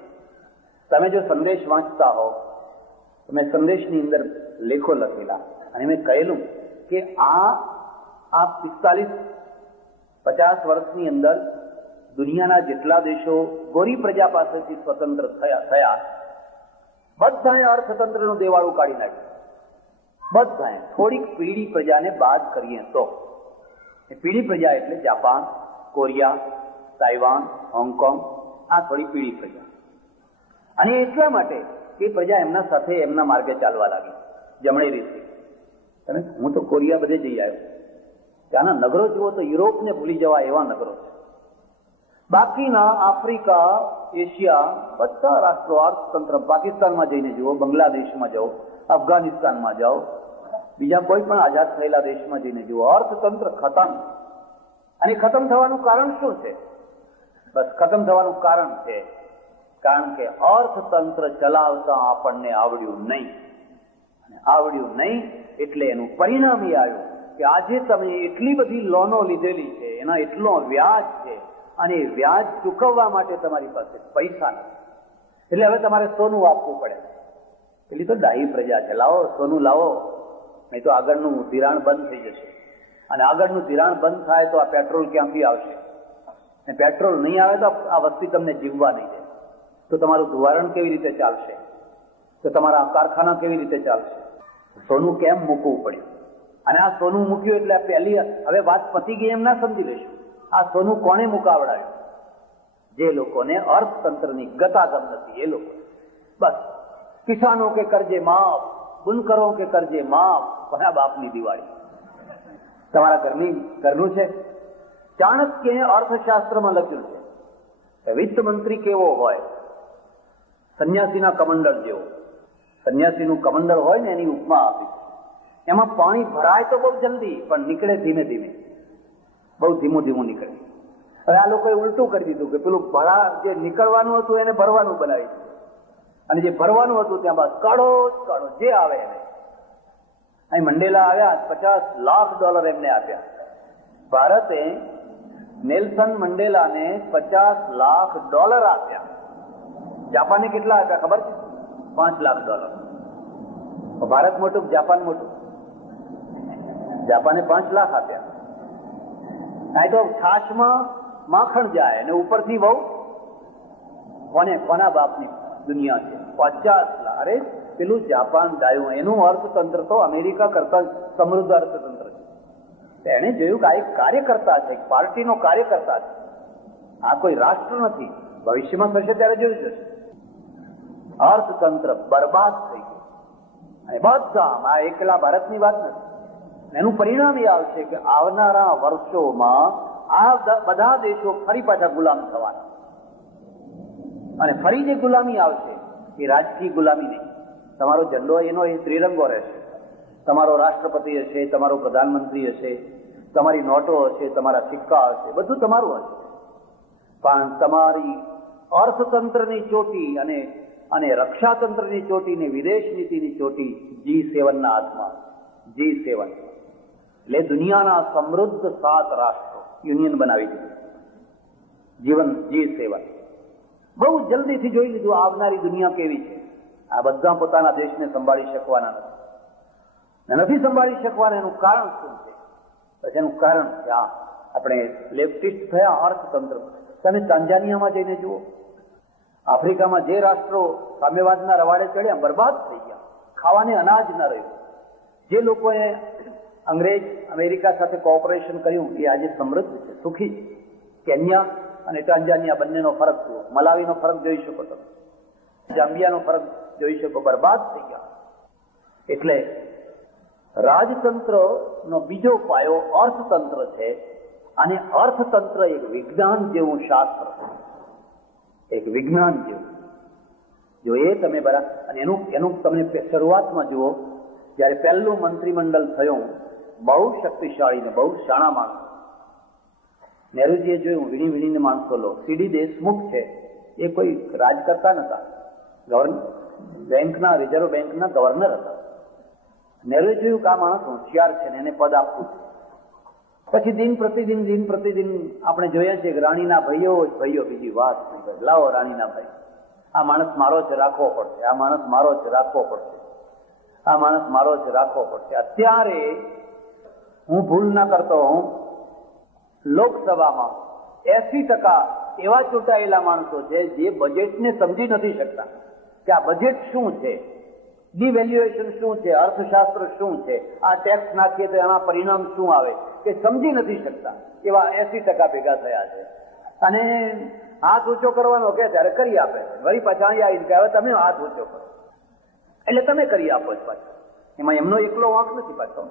તમે જો સંદેશ વાંચતા હો તો મેં સંદેશની અંદર લેખો લખેલા, અને મેં કહેલું કે આ 45-50 વર્ષની અંદર દુનિયાના જેટલા દેશો ગોરી પ્રજા પાસેથી સ્વતંત્ર થયા બધાએ અર્થતંત્રનું દેવાળું કાઢી નાખ્યું. બધાએ થોડીક પીળી પ્રજાને બાદ કરીએ તો. એ પીળી પ્રજા એટલે જાપાન, કોરિયા, તાઇવાન, હોંગકોંગ, આ થોડી પીળી પ્રજા. અને એટલા માટે એ પ્રજા એમના સાથે એમના માર્ગે ચાલવા લાગી, જમણી રીતે. હું તો કોરિયા બધે જઈ આવ્યો, ત્યાંના નગરો જુઓ તો યુરોપને ભૂલી જવા એવા નગરો છે. બાકીના આફ્રિકા, એશિયા બધા રાષ્ટ્રો અર્થતંત્ર, પાકિસ્તાનમાં જઈને જુઓ, બાંગ્લાદેશમાં જાઓ, અફઘાનિસ્તાનમાં જાઓ, બીજા કોઈ પણ આઝાદ થયેલા દેશમાં જઈને જુઓ, અર્થતંત્ર ખતમ. અને ખતમ થવાનું કારણ શું છે? બસ ખતમ થવાનું કારણ છે કારણ કે અર્થતંત્ર ચલાવતા આપણને આવડ્યું નહીં. આવડ્યું નહીં એટલે એનું પરિણામ એ આવ્યું કે આજે તમે એટલી બધી લોનો લીધેલી છે, એના એટલો વ્યાજ છે, અને વ્યાજ ચૂકવવા માટે તમારી પાસે પૈસા નથી. એટલે હવે તમારે સોનું આપવું પડે. પેલી તો ડાહી પ્રજા છે, લાવો સોનું લાવો, નહીં તો આગળનું ધિરાણ બંધ થઈ જશે. અને આગળનું ધિરાણ બંધ થાય તો આ પેટ્રોલ ક્યાંથી આવશે? અને પેટ્રોલ નહીં આવે તો આ વસ્તી તમને જીવવા નહીં દે. તો તમારું ધોવારણ કેવી રીતે ચાલશે? તો તમારા કારખાના કેવી રીતે ચાલશે? સોનું કેમ મૂકવું પડ્યું? અને આ સોનું મૂક્યું એટલે પહેલી હવે વાત પતી ગઈ એમ ના સમજી લેશું. આ સોનું કોને મુકાવડાયું? જે લોકોને અર્થતંત્રની ગતાગમ નથી એ લોકો. બસ કિસાનો કે કરજે માફ, બુનકરો કે કરજે માફ, કોના બાપની દિવાળી? તમારા ઘરનું છે. ચાણક્યએ અર્થશાસ્ત્રમાં લખ્યું છે કે વિત્ત મંત્રી કેવો હોય? સંન્યાસીના કમંડળ જેવો. સંન્યાસીનું કમંડળ હોય ને એની ઉપમા આપી. એમાં પાણી ભરાય તો બહુ જલ્દી, પણ નીકળે ધીમે ધીમે, બહુ ધીમું ધીમું નીકળે. હવે આ લોકોએ ઉલટું કરી દીધું કે પેલું જે નીકળવાનું હતું એને ભરવાનું બનાવી દીધું, અને જે ભરવાનું હતું ત્યાં બસ કાઢો જે આવે એને. અહીં મંડેલા આવ્યા, $50 લાખ એમને આપ્યા. ભારતે નેલ્સન મંડેલાને $50 લાખ આપ્યા. જાપાને કેટલા આપ્યા ખબર છે? $5 લાખ. ભારત મોટું, જાપાન મોટું? જાપાને 5 લાખ આપ્યા. અહીં તો છાશમાં માખણ જાય અને ઉપરથી બહુ કોના બાપની દુનિયા છે? 50 લાખ. અરે પેલું જાપાન ડાયું, એનું અર્થતંત્ર તો અમેરિકા કરતા સમૃદ્ધ અર્થતંત્ર છે. એને જોયું કે આ એક કાર્યકર્તા છે, એક પાર્ટીનો કાર્યકર્તા છે, આ કોઈ રાષ્ટ્ર નથી. ભવિષ્યમાં થશે ત્યારે જોયું જશે. અર્થતંત્ર બરબાદ થઈ ગયું. અને બધા આ એકલા ભારતની વાત નથી. એનું પરિણામ એ આવશે કે આવનારા વર્ષોમાં આ બધા દેશો ફરી પાછા ગુલામ થવાના. અને ફરી જે ગુલામી આવશે એ રાજકીય ગુલામી નહીં. તમારો ઝંડો એનો એ ત્રિરંગો રહેશે. તમારો રાષ્ટ્રપતિ હશે, તમારો પ્રધાનમંત્રી હશે, તમારી નોટો હશે, તમારા સિક્કા હશે, બધું તમારું હશે. પણ તમારી અર્થતંત્રની ચોટી અને રક્ષાતંત્રની ચોટી ને વિદેશ નીતિની ચોટી G7 ના હાથમાં. G7 એટલે દુનિયાના સમૃદ્ધ 7 રાષ્ટ્રો યુનિયન બનાવી દીધું. G7 બહુ જલ્દીથી જોઈ લીધું આવનારી દુનિયા કેવી છે. આ બધા પોતાના દેશને સંભાળી શકવાના નથી સંભાળી શકવાના. એનું કારણ શું છે? પછી એનું કારણ કે આપણે લેફ્ટિસ્ટ થયા અર્થતંત્ર. તમે તાંજાનિયામાં જઈને જુઓ, આફ્રિકામાં જે રાષ્ટ્રો સામ્યવાદના રવાડે ચડ્યા બરબાદ થઈ ગયા, ખાવાને અનાજ ન રહ્યું. જે લોકોએ અંગ્રેજ અમેરિકા સાથે કોઓપરેશન કર્યું એ આજે સમૃદ્ધ છે, સુખી છે. કેન્યા અને ટાંઝાનિયા બંનેનો ફરક જુઓ, મલાવીનો ફરક જોઈ શકો તમે, જામ્બિયાનો ફરક જોઈ શકો, બરબાદ થઈ ગયા. એટલે રાજતંત્રનો બીજો પાયો અર્થતંત્ર છે, અને અર્થતંત્ર એક વિજ્ઞાન જેવું શાસ્ત્ર છે, એક વિજ્ઞાન જેવું. જો એ તમે બરાબર, અને એનું તમે શરૂઆતમાં જુઓ, જયારે પહેલું મંત્રીમંડળ થયું, બહુ શક્તિશાળી ને બહુ શાણા માણસો, નહેરુજીએ જોયું વીણી વીણીને માણસો લો. સીડી દેશમુખ છે, એ કોઈ રાજ કરતા નતા, બેંકના, રિઝર્વ બેંકના ગવર્નર હતા. નહેરુએ જોયું કે આ માણસ હોશિયાર છે ને એને પદ આપવું. પછી દિન પ્રતિદિન આપણે જોઈએ છીએ કે રાણીના ભાઈઓ બીજી વાત નહીં કરે, લાવો રાણીના ભાઈ, આ માણસ મારો છે, રાખવો પડશે, આ માણસ મારો છે, રાખવો પડશે, આ માણસ મારો છે, રાખવો પડશે. અત્યારે હું ભૂલ ના કરતો હું, લોકસભામાં 80% એવા ચૂંટાયેલા માણસો છે જે બજેટને સમજી નથી શકતા કે આ બજેટ શું છે, ડિવેલ્યુએશન શું છે, અર્થશાસ્ત્ર શું છે, આ ટેક્સ નાખીએ તો એના પરિણામ શું આવે, કે સમજી નથી શકતા. એવા 80% ભેગા થયા છે. અને હાથ ઊંચો કરવાનો કે ત્યારે કરી આપે, વળી પાછા અહીંયા આવીને કે હવે તમે હાથ ઊંચો કરો, એટલે તમે કરી આપો જ પાછો. એમાં એમનો એકલો વાંક નથી પાછો,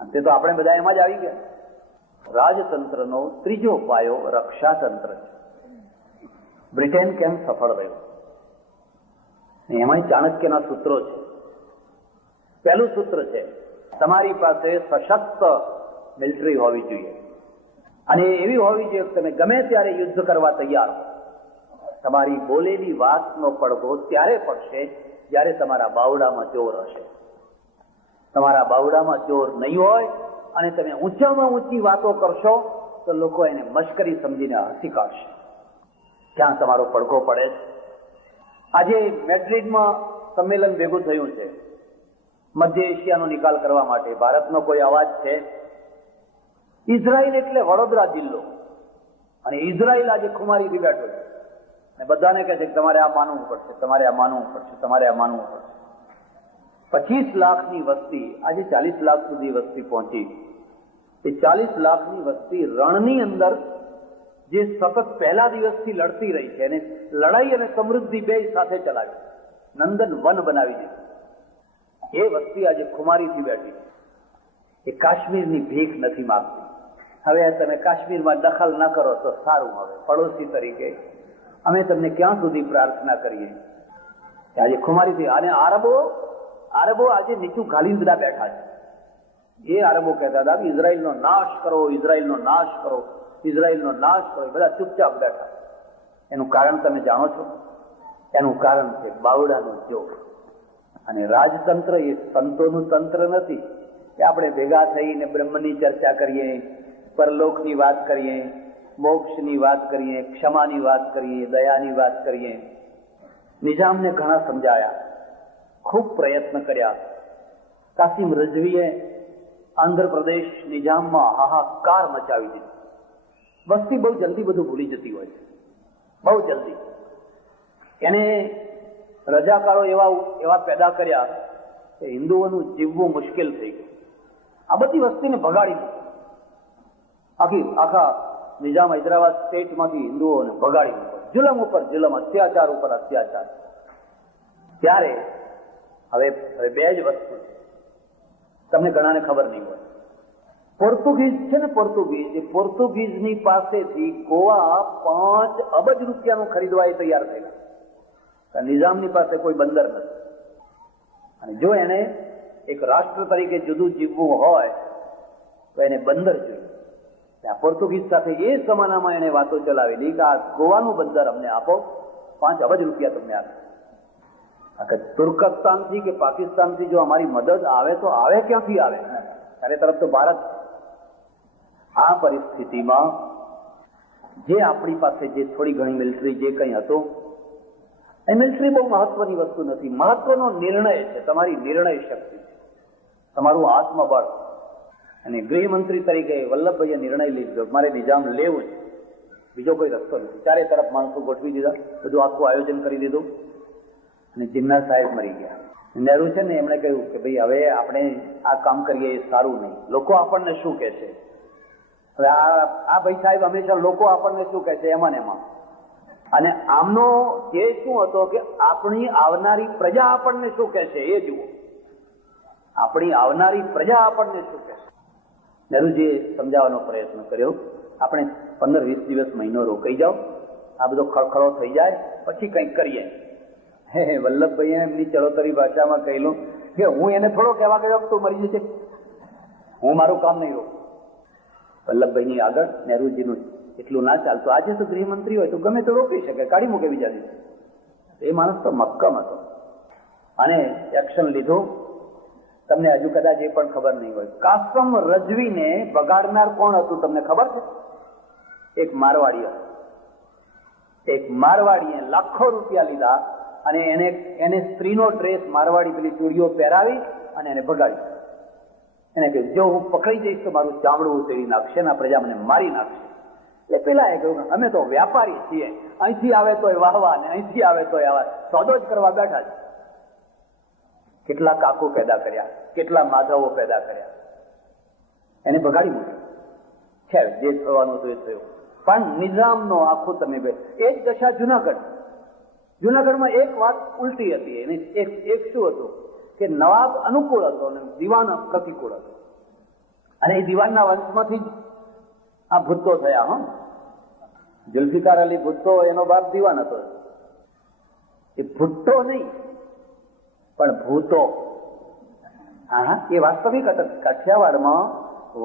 તે તો આપણે બધા એમાં જ આવી ગયા. રાજતંત્રનો ત્રીજો પાયો રક્ષાતંત્ર છે. બ્રિટેન કેમ સફળ રહ્યું, એમાં ચાણક્યના સૂત્રો છે. પહેલું સૂત્ર છે, તમારી પાસે સશક્ત મિલિટરી હોવી જોઈએ, અને એવી હોવી જોઈએ કે તમે ગમે ત્યારે યુદ્ધ કરવા તૈયાર હો. તમારી બોલેલી વાતનો પડઘો ત્યારે પડશે જ્યારે તમારા બાવડામાં જોર હશે. તમારા બાવડામાં જોર નહીં હોય અને તમે ઊંચામાં ઊંચી વાતો કરશો તો લોકો એને મશ્કરી સમજીને હસી કાઢશે. ક્યાં તમારો પડઘો પડે છે. આજે મેડ્રિડમાં સંમેલન ભેગું થયું છે મધ્ય એશિયાનો નિકાલ કરવા માટે. ભારતનો કોઈ અવાજ છે? ઇઝરાયલ એટલે વડોદરા જિલ્લો, અને ઇઝરાયલ આજે ખુમારીથી બેઠો છે અને બધાને કહે છે કે તમારે આ માનવું પડશે, તમારે આ માનવું પડશે, તમારે આ માનવું પડશે. 25 લાખની વસ્તી આજે 40 લાખ સુધી વસ્તી પહોંચી. એ 40 લાખની વસ્તી રણની અંદર જે સતત પહેલા દિવસથી લડતી રહી છે, અને લડાઈ અને સમૃદ્ધિ બે સાથે ચલાવી, નંદન વન બનાવી દીધું. એ વસ્તી આજે ખુમારીથી બેઠી છે. એ કાશ્મીરની ભીખ નથી માંગતી. હવે તમે કાશ્મીરમાં દખલ ન કરો તો સારું. હવે પડોશી તરીકે અમે તમને ક્યાં સુધી પ્રાર્થના કરીએ. આજે ખુમારીથી, અને આરબો આજે નીચું ઘાલીને બધા બેઠા છે. એ આરબો કહેતા હતા ઇઝરાયલનો નાશ કરો, ઇઝરાયલનો નાશ કરો, ઇઝરાયલનો નાશ કરો. બધા ચૂપચાપ બેઠા. એનું કારણ તમે જાણો છો? એનું કારણ છે બાવડાનું જોગ. અને રાજતંત્ર એ સંતોનું તંત્ર નથી કે આપણે ભેગા થઈને બ્રહ્મની ચર્ચા કરીએ, પરલોકની વાત કરીએ, મોક્ષની વાત કરીએ, ક્ષમાની વાત કરીએ, દયાની વાત કરીએ. નિઝામને ઘણા સમજાયા, ખૂબ પ્રયત્ન કર્યા. કાસિમ રઝવીએ આંધ્રપ્રદેશ નિઝામમાં હાહાકાર મચાવી દીધો. વસ્તી બહુ જલ્દી બધું ભૂલી જતી હોય છે, બહુ જલ્દી. એને રજાકારો એવા પેદા કર્યા કે હિન્દુઓનું જીવવું મુશ્કેલ થઈ ગયું. આ બધી વસ્તીને ભગાડી દીધી. આખા નિઝામ હૈદરાબાદ સ્ટેટમાંથી હિન્દુઓને ભગાડી દીધો. જુલમ ઉપર જુલમ, અત્યાચાર ઉપર અત્યાચાર. ત્યારે હવે બે જ વસ્તુ છે, તમને ઘણાને ખબર નહીં હોય. પોર્ટુગીઝ છે ને, પોર્ટુગીઝની પાસેથી ગોવા 5 અબજ રૂપિયાનું ખરીદવા એ તૈયાર થયેલા. નિઝામની પાસે કોઈ બંદર નથી, અને જો એને એક રાષ્ટ્ર તરીકે જુદું જીવવું હોય તો એને બંદર જોઈએ. પોર્ટુગીઝ સાથે એ જમાનામાં એને વાતો ચલાવેલી કે આ ગોવાનું બંદર અમને આપો, 5 અબજ રૂપિયા તમને આપે. તુર્કસ્તાનથી કે પાકિસ્તાનથી જો અમારી મદદ આવે તો આવે ક્યાંથી આવે? ત્યારે તરફ તો ભારત. આ પરિસ્થિતિમાં જે આપણી પાસે જે થોડી ઘણી મિલિટરી જે કંઈ હતું, એ મિલિટરી બહુ મહત્વની વસ્તુ નથી. મહત્વનો નિર્ણય છે, તમારી નિર્ણય શક્તિ છે, તમારું આત્મબળ. અને ગૃહમંત્રી તરીકે વલ્લભભાઈએ નિર્ણય લીધો મારે નિઝામ લેવું છે, બીજો કોઈ રસ્તો નથી. ચારે તરફ માણસો ગોઠવી દીધા, બધું આખું આયોજન કરી દીધું, અને જિન્ના સાહેબ મરી ગયા. નહેરુ છે ને એમણે કહ્યું કે ભાઈ હવે આપણે આ કામ કરીએ એ સારું નહીં, લોકો આપણને શું કહે છે. હવે આ ભાઈ સાહેબ હંમેશા લોકો આપણને શું કહે છે એમાં ને એમાં. અને આમનો ધ્યેય શું હતો કે આપણી આવનારી પ્રજા આપણને શું કહે છે એ જુઓ. આપણી આવનારી પ્રજા આપણને શું કહે છે. નહેરુજીએ સમજાવવાનો પ્રયત્ન કર્યો, આપણે 15-20 દિવસ મહિનો રોકાઈ જાઓ, આ બધો ખળખળો થઈ જાય પછી કંઈક કરીએ. વલ્લભભાઈએ એમની ચરોતરી ભાષામાં કહેલું કે હું એને થોડો કહેવા ગયો તું મરી જશે, હું મારું કામ નહીં રોકું. વલ્લભભાઈની આગળ નહેરુજીનું એટલું ના ચાલતું. આજે તો ગૃહમંત્રી હોય તો ગમે તો રોકી શકે, કાઢી મૂકે બીજા દિવસે. એ માણસ તો મક્કમ હતો અને એક્શન લીધું. તમને હજુ કદાચ એ પણ ખબર નહીં હોય, કાસમ રજવીને બગાડનાર કોણ હતું તમને ખબર છે? એક મારવાડી હતો. એક મારવાડીએ લાખો રૂપિયા લીધા અને એને સ્ત્રીનો ડ્રેસ, મારવાડી પેલી ચૂડીઓ પહેરાવી અને એને ભગાડી. એને કહ્યું જો હું પકડી જઈશ તો મારું ચામડું ઉતરી નાખશે ને આ પ્રજા મને મારી નાખશે. એટલે પેલા એ કહ્યું અમે તો વ્યાપારી છીએ, અહીંથી આવે તોય વાહવા ને અહીંથી આવે તોય આવા, સોદો જ કરવા બેઠા છે. કેટલા કાકુ પેદા કર્યા, કેટલા માધવો પેદા કર્યા, એને ભગાડી મૂક્યો. છે જે થવાનું હતું એ થયું. પણ નિઝામનો આખું તમે એ જ દશા જુનાગઢમાં એક વાત ઉલટી હતી. એની એક શું હતું કે નવાબ અનુકૂળ હતો અને દિવાન પ્રતિકૂળ હતો. અને એ દિવાનના વંશમાંથી જ આ ભુટ્ટો થયા. જુલ્ફિકાર અલી ભુટ્ટો એનો બાપ દિવાન હતો. એ ભુટ્ટો નહીં પણ ભૂતો. હા, એ વાસ્તવિક અટક. કાઠિયાવાડમાં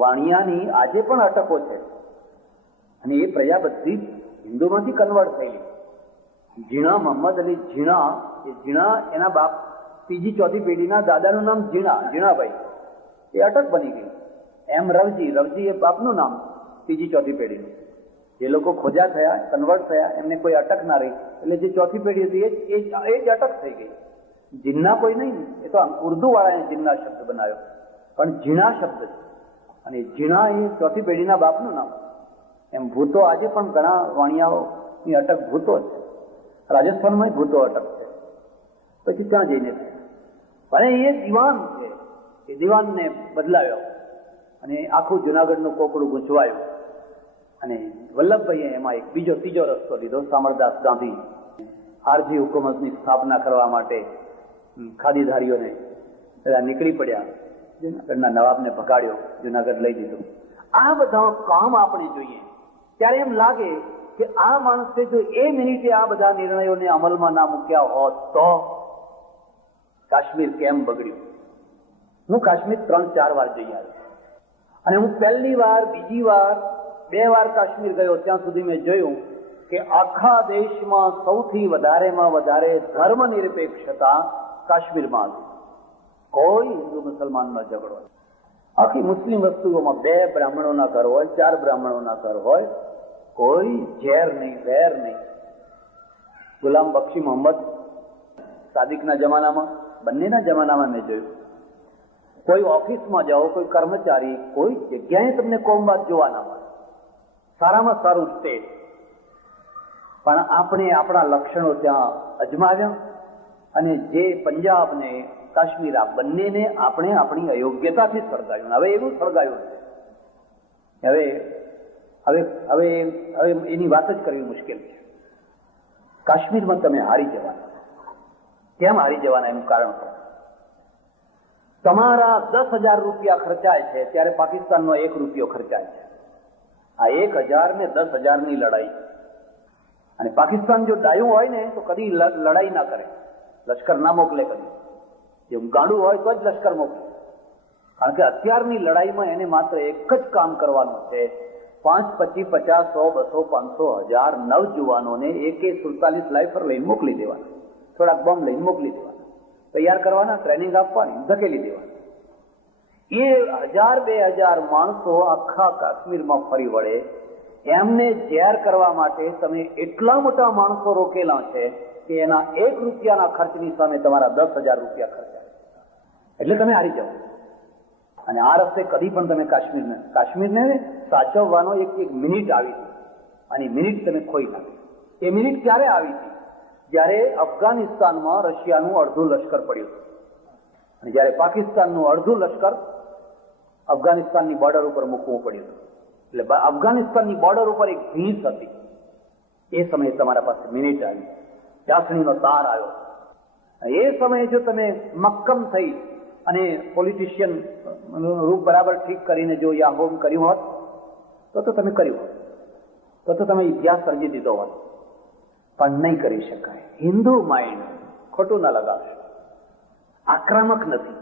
વાણિયાની આજે પણ અટકો છે અને એ પ્રજા બધી હિન્દુમાંથી કન્વર્ટ થયેલી. ઝીણા મોહમ્મદ અલી ઝીણા, એ ઝીણા એના બાપ ત્રીજી ચોથી પેઢીના દાદાનું નામ ઝીણાભાઈ, એ અટક બની ગઈ. એમ રવજી એ બાપનું નામ ત્રીજી ચોથી પેઢીનું. જે લોકો ખોજા થયા, કન્વર્ટ થયા, એમને કોઈ અટક ના રહી એટલે જે ચોથી પેઢી હતી એ જ અટક થઈ ગઈ. જીન્ના કોઈ નહીં, એ તો ઉર્દુ વાળાએ જીન્ના શબ્દ બનાવ્યો, પણ ઝીણા શબ્દ છે અને ઝીણા એ ચોથી પેઢીના બાપનું નામ. એમ ભૂતો આજે પણ ઘણા વાણિયાઓની અટક ભૂતો છે. રાજસ્થાનમાં ભૂતો અટક છે. પછી ત્યાં જઈને પણ એ દિવાન છે, એ દિવાનને બદલાવ્યો અને આખું જુનાગઢનું કોકડું ગૂંચવાયું. અને વલ્લભભાઈએ એમાં એક ત્રીજો રસ્તો લીધો. સામરદાસ ગાંધી આરજી હુકુમતની સ્થાપના કરવા માટે ખાદીધારીઓને બધા નીકળી પડ્યા. જુનાગઢના નવાબને ભગાડ્યો, જુનાગઢ લઈ દીધું. આ બધા કામ આપણે જોઈએ ત્યારે એમ લાગે કે આ માણસે જો એ મિનિટે આ બધા નિર્ણયોને અમલમાં ના મૂક્યા હોત તો કાશ્મીર કેમ બગડ્યું. હું કાશ્મીર 3-4 વાર જઈ આવ્યો અને હું પહેલી વાર, બીજી વાર, 2 વાર કાશ્મીર ગયો. ત્યાં સુધી મેં જોયું કે આખા દેશમાં સૌથી વધારેમાં વધારે ધર્મ નિરપેક્ષતા કાશ્મીરમાં હતી. કોઈ હિન્દુ મુસલમાનનો ઝઘડો. આખી મુસ્લિમ વસ્તુઓમાં 2 બ્રાહ્મણોના ઘર હોય, 4 બ્રાહ્મણોના ઘર હોય, કોઈ ઝેર નહીં, વેર નહીં. ગુલામ બક્ષી મોહમ્મદ સાદિકના જમાનામાં, બંનેના જમાનામાં મેં જોયું. કોઈ ઓફિસમાં જાઓ, કોઈ કર્મચારી, કોઈ જગ્યાએ તમને કોમવાદ જોવા ના મળે. સારામાં સારું સ્ટેટ. પણ આપણે આપણા લક્ષણો ત્યાં અજમાવ્યા અને જે પંજાબ ને કાશ્મીર આ બંનેને આપણે આપણી અયોગ્યતાથી સળગાવ્યું. હવે એવું સળગાવ્યું છે. હવે એની વાત જ કરવી મુશ્કેલ છે. કાશ્મીરમાં તમે હારી જવાના. કેમ હારી જવાના એનું કારણ છે. તમારા 10,000 રૂપિયા ખર્ચાય છે ત્યારે પાકિસ્તાનનો 1 રૂપિયો ખર્ચાય છે. આ 1,000 ને 10,000 ની લડાઈ. અને પાકિસ્તાન જો ડાયું હોય ને તો કદી લડાઈ ના કરે, લશ્કર ના મોકલે કદી. જેમ ગાંડું હોય તો જ લશ્કર મોકલે. કારણ કે અત્યારની લડાઈમાં એને માત્ર એક જ કામ કરવાનું છે. 5, 25, 50, 100, 200, 500, 1000 નવજુવાનોને AK-47 લાઇફર લઈને મોકલી દેવાના, થોડાક બોમ્બ લઈને મોકલી દેવાના, તૈયાર કરવાના, ટ્રેનિંગ આપવાની, ધકેલી દેવાના. એ 1000-2000 માણસો આખા કાશ્મીરમાં ફરી વળે એમને ઝેર કરવા માટે તમે એટલા મોટા માણસો રોકેલા છે કે એના 1 રૂપિયાના ખર્ચની સામે તમારા 10,000 રૂપિયા ખર્ચાય. એટલે તમે હારી જાઓ. અને આ રસ્તે કદી પણ તમે કાશ્મીરને સાચવવાનો એક મિનિટ આવી હતી અને મિનિટ તમે ખોઈ નાખી. એ મિનિટ ક્યારે આવી હતી? જ્યારે અફઘાનિસ્તાનમાં રશિયાનું અડધું લશ્કર પડ્યું. અને જ્યારે પાકિસ્તાનનું અડધું લશ્કર અફઘાનિસ્તાનની બોર્ડર ઉપર મૂકવું પડ્યું, એટલે અફઘાનિસ્તાનની બોર્ડર ઉપર એક ભીંસ હતી. એ સમયે તમારા પાસે મિનિટ આવી, ચાસણીનો તાર આવ્યો. એ સમયે જો તમે મક્કમ થઈ અને પોલિટિશિયન રૂપ બરાબર ઠીક કરીને જો યા હોમ કર્યું હોત તો તમે કર્યું હોત, તો તમે ઇતિહાસ સર્જી દીધો હોત. પણ નહીં કરી શકાય. હિન્દુ માઇન્ડ, ખોટું ના લગાવશો, આક્રમક નથી.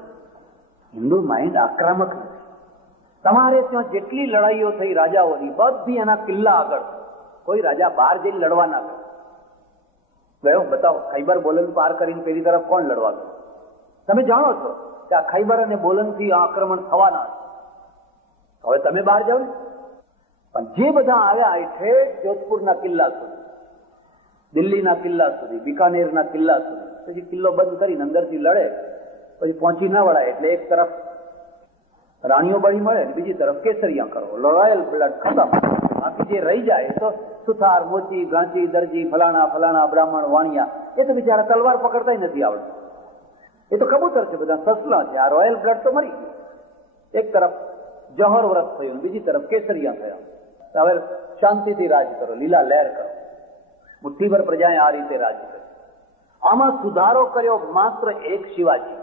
હિન્દુ માઇન્ડ આક્રમક નથી. તમારે ત્યાં જેટલી લડાઈઓ થઈ રાજાઓની, બધી એના કિલ્લા આગળ. કોઈ રાજા બહાર જઈને લડવા ના ગયો. બતાવો, ખૈબર બોલન પાર કરીને પેલી તરફ કોણ લડવા ગયું? તમે જાણો છો કે આ ખૈબર અને બોલન થી આક્રમણ થવાના. હવે તમે બહાર જાઓ ને. પણ જે બધા આવ્યા એ ઠેઠ જોધપુરના કિલ્લા સુધી, દિલ્હીના કિલ્લા સુધી, બિકાનેરના કિલ્લા સુધી, પછી કિલ્લો બંધ કરીને અંદરથી લડે, પછી પહોંચી ના વળાય એટલે એક તરફ રાણીઓ બળી મળે, બીજી તરફ કેસરિયા કરો, રોયલ બ્લડ ખતમ. બાકી જે રહી જાય તો સુથાર, મોચી, ગાંચી, દરજી, ફલાણા ફલાણા, બ્રાહ્મણ, વાણિયા, એ તો બિચારા તલવાર પકડતા નથી આવડતું. એ તો કબૂતર છે, બધા સસલા છે. આ રોયલ બ્લડ તો મરી ગયું. એક તરફ જહોર વ્રત થયું, બીજી તરફ કેસરિયા થયા. હવે શાંતિથી રાજ કરો, લીલા લહેર કરો. મુઠ્ઠીભર પ્રજાએ આ રીતે રાજ કર્યું. આમાં સુધારો કર્યો માત્ર એક શિવાજી.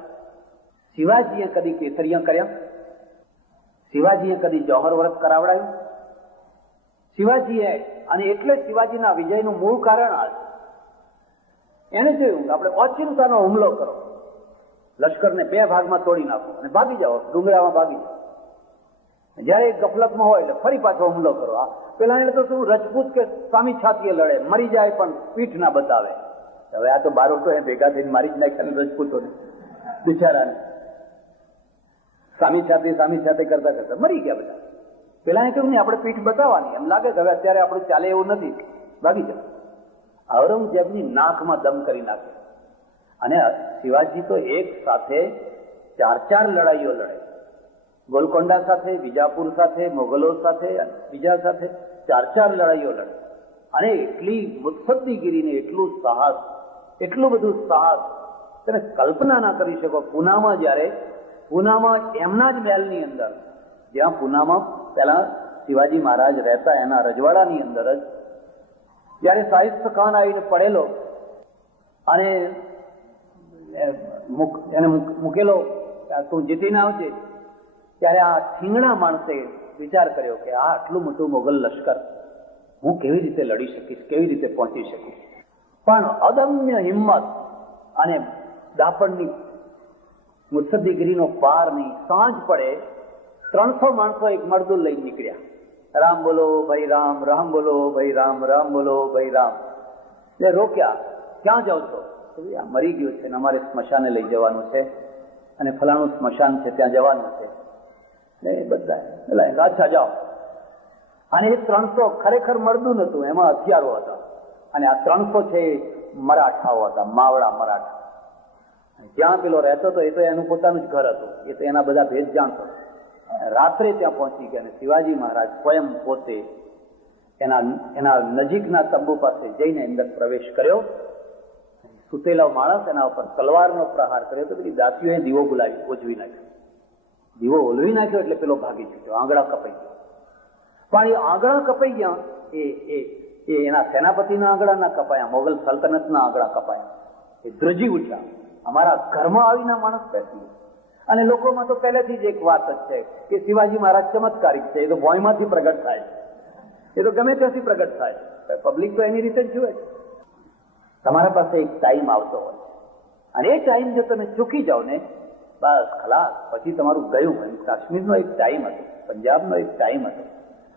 શિવાજીએ કદી કેસરિયા કર્યા? શિવાજીએ કદી જૌહર વ્રત કરાવડાયું? શિવાજીએ, અને એટલે શિવાજીના વિજયનું મૂળ કારણ આ છે. એને જોયું કે આપણે ઓચિંતાનો હુમલો કરો, લશ્કરને 2 ભાગમાં તોડી નાખો અને ભાગી જાઓ, ડુંગરામાં ભાગી જાઓ. જયારે ગફલતમાં હોય એટલે ફરી પાછો હુમલો કરો. પેલા એટલે તો શું, રજપૂત કે સામી છાતીએ લડે, મરી જાય પણ પીઠ ના બતાવે. હવે આ તો બારોટો ભેગા થઈને મારી જ નાખ્યા રજપૂતોને, બિચારાને. સામી છાતી કરતા કરતા મરી ગયા બધા. પેલા કહ્યું નહીં, આપણે પીઠ બતાવવાની. એમ લાગે કે હવે અત્યારે આપણું ચાલે એવું નથી, ભાગી જાય. ઔરંગઝેબની નાકમાં દમ કરી નાખે. અને શિવાજી તો એક સાથે 4 લડાઈઓ લડે. ગોલકોંડા સાથે, વિજાપુર સાથે, મોગલો સાથે, બીજા સાથે 4 લડાઈઓ લડે. અને એટલી મુત્સદ્દીગીરીને એટલું સાહસ, એટલું બધું સાહસ તમે કલ્પના ના કરી શકો. પૂનામાં એમના જ મહેલની અંદર, જ્યાં પૂનામાં પહેલા શિવાજી મહારાજ રહેતા એના રજવાડાની અંદર જ જયારે શાહિસ્ત ખાન આવીને પડેલો અને એને મૂકેલો, તું જીતીને આવજે, ત્યારે આ ઠીંગણા માણસે વિચાર કર્યો કે આ આટલું મોટું મોગલ લશ્કર હું કેવી રીતે લડી શકીશ, કેવી રીતે પહોંચી શકીશ. પણ અદમ્ય હિંમત અને દાપણની મુત્સદ્દીગીરીનો પાર નહીં. સાંજ પડે 300 માણસો એક મરદુલ લઈને નીકળ્યા. રામ બોલો ભાઈ રામ, રામ બોલો ભાઈ રામ, રામ બોલો ભાઈ રામ. એટલે રોક્યા, ક્યાં જાઓ છો? આ મરી ગયું છે ને અમારે સ્મશાને લઈ જવાનું છે, અને ફલાણું સ્મશાન છે ત્યાં જવાનું છે. બધા અચ્છા જાઓ. અને એ 300 ખરેખર મરદું નતું, એમાં હથિયારો હતા. અને આ 300 છે મરાઠાઓ હતા, માવડા મરાઠા. જ્યાં પેલો રહેતો હતો એ તો એનું પોતાનું જ ઘર હતું, એ તો એના બધા ભેદ જાણતો. રાત્રે ત્યાં પહોંચી ગયા અને શિવાજી મહારાજ સ્વયં પોતે એના નજીકના તંબુ પાસે જઈને અંદર પ્રવેશ કર્યો. સુતેલો માણસ, એના ઉપર તલવારનો પ્રહાર કર્યો તો પેલી દાસીઓએ દીવો બોલાવી ઓલવી નાખ્યો. દીવો ઓલવી નાખ્યો એટલે પેલો ભાગી છૂટ્યો, આંગળા કપાઈ ગયા. પણ એ આંગળા કપાઈ ગયા એ એના સેનાપતિના આંગળા ના કપાયા, મોગલ સલ્તનતના આંગળા કપાયા. એ ધ્રુજી ઉઠ્યા, અમારા ઘરમાં આવીને માણસ બેસી. અને લોકોમાં તો પહેલેથી જ એક વાત જ છે કે શિવાજી મહારાજ ચમત્કારિક છે, એ તો ભોંયમાંથી પ્રગટ થાય છે, એ તો ગમે ત્યાંથી પ્રગટ થાય છે. પબ્લિક તો એની રીતે જ જુએ છે. તમારા પાસે એક ટાઈમ આવતો હોય અને એ ટાઈમ જો તમે ચૂકી જાઓ ને, બસ ખલાસ, પછી તમારું ગયું. કાશ્મીરનો એક ટાઈમ હતો, પંજાબનો એક ટાઈમ હતો.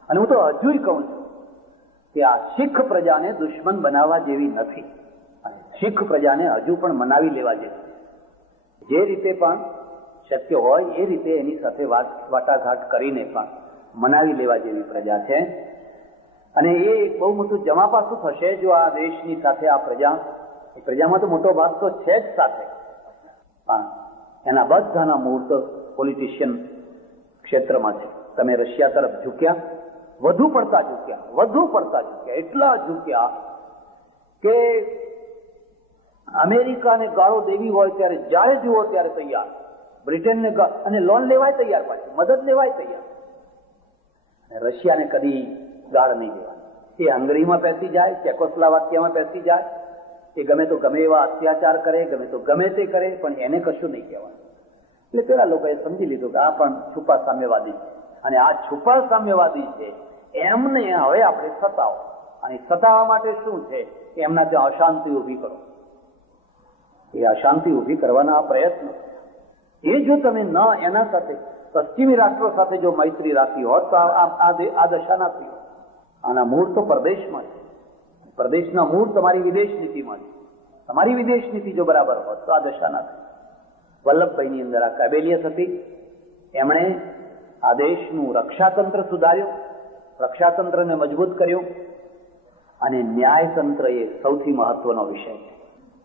અને હું તો હજુય કહું છું કે આ શીખ પ્રજાને દુશ્મન બનાવવા જેવી નથી. અને શીખ પ્રજાને હજુ પણ મનાવી લેવા જેવી, જે રીતે પણ શક્ય હોય એ રીતે એની સાથે વાટાઘાટ કરીને પણ મનાવી લેવા જેવી પ્રજા છે. અને એ એક બહુ મોટું જમાપાસું થશે જો આ દેશની સાથે આ પ્રજામાં તો મોટો ભાગ તો છે જ સાથે, પણ એના બધાના મૂળ તો પોલિટિશિયન ક્ષેત્રમાં છે. તમે રશિયા તરફ ઝૂક્યા, વધુ પડતા ઝૂક્યા, એટલા ઝૂક્યા કે અમેરિકાને ગાળો દેવી હોય ત્યારે જ્યારે જુઓ ત્યારે તૈયાર. બ્રિટનને અને લોન લેવાય તૈયાર, પાછી મદદ લેવાય તૈયાર. રશિયાને કદી ગાળ નહીં દેવાની. એ હંગરીમાં પેસી જાય, ચેકોસ્લોવાકિયામાં પેસી જાય, એ ગમે તો ગમે એવા અત્યાચાર કરે, ગમે તો ગમે તે કરે, પણ એને કશું નહીં કહેવાનું. એટલે પેલા લોકોએ સમજી લીધું કે આ પણ છુપા સામ્યવાદી છે, અને આ છુપા સામ્યવાદી છે એમને હવે આપણે સતાવો, અને સતાવવા માટે શું છે, એમના ત્યાં અશાંતિ ઊભી કરો. એ અશાંતિ ઊભી કરવાના આ પ્રયત્નો, એ જો તમે ન એના સાથે પશ્ચિમી રાષ્ટ્રો સાથે જો મૈત્રી રાખી હોત તો આ દશા ના થઈ. આના મૂળ તો પરદેશમાં છે. પરદેશના મૂળ તમારી વિદેશ નીતિમાં છે. તમારી વિદેશ નીતિ જો બરાબર હોત તો આ દશા ના થઈ. વલ્લભભાઈની અંદર આ કાબેલિયત હતી. એમણે આ દેશનું રક્ષાતંત્ર સુધાર્યું, રક્ષાતંત્રને મજબૂત કર્યું, અને ન્યાયતંત્ર એ સૌથી મહત્વનો વિષય છે.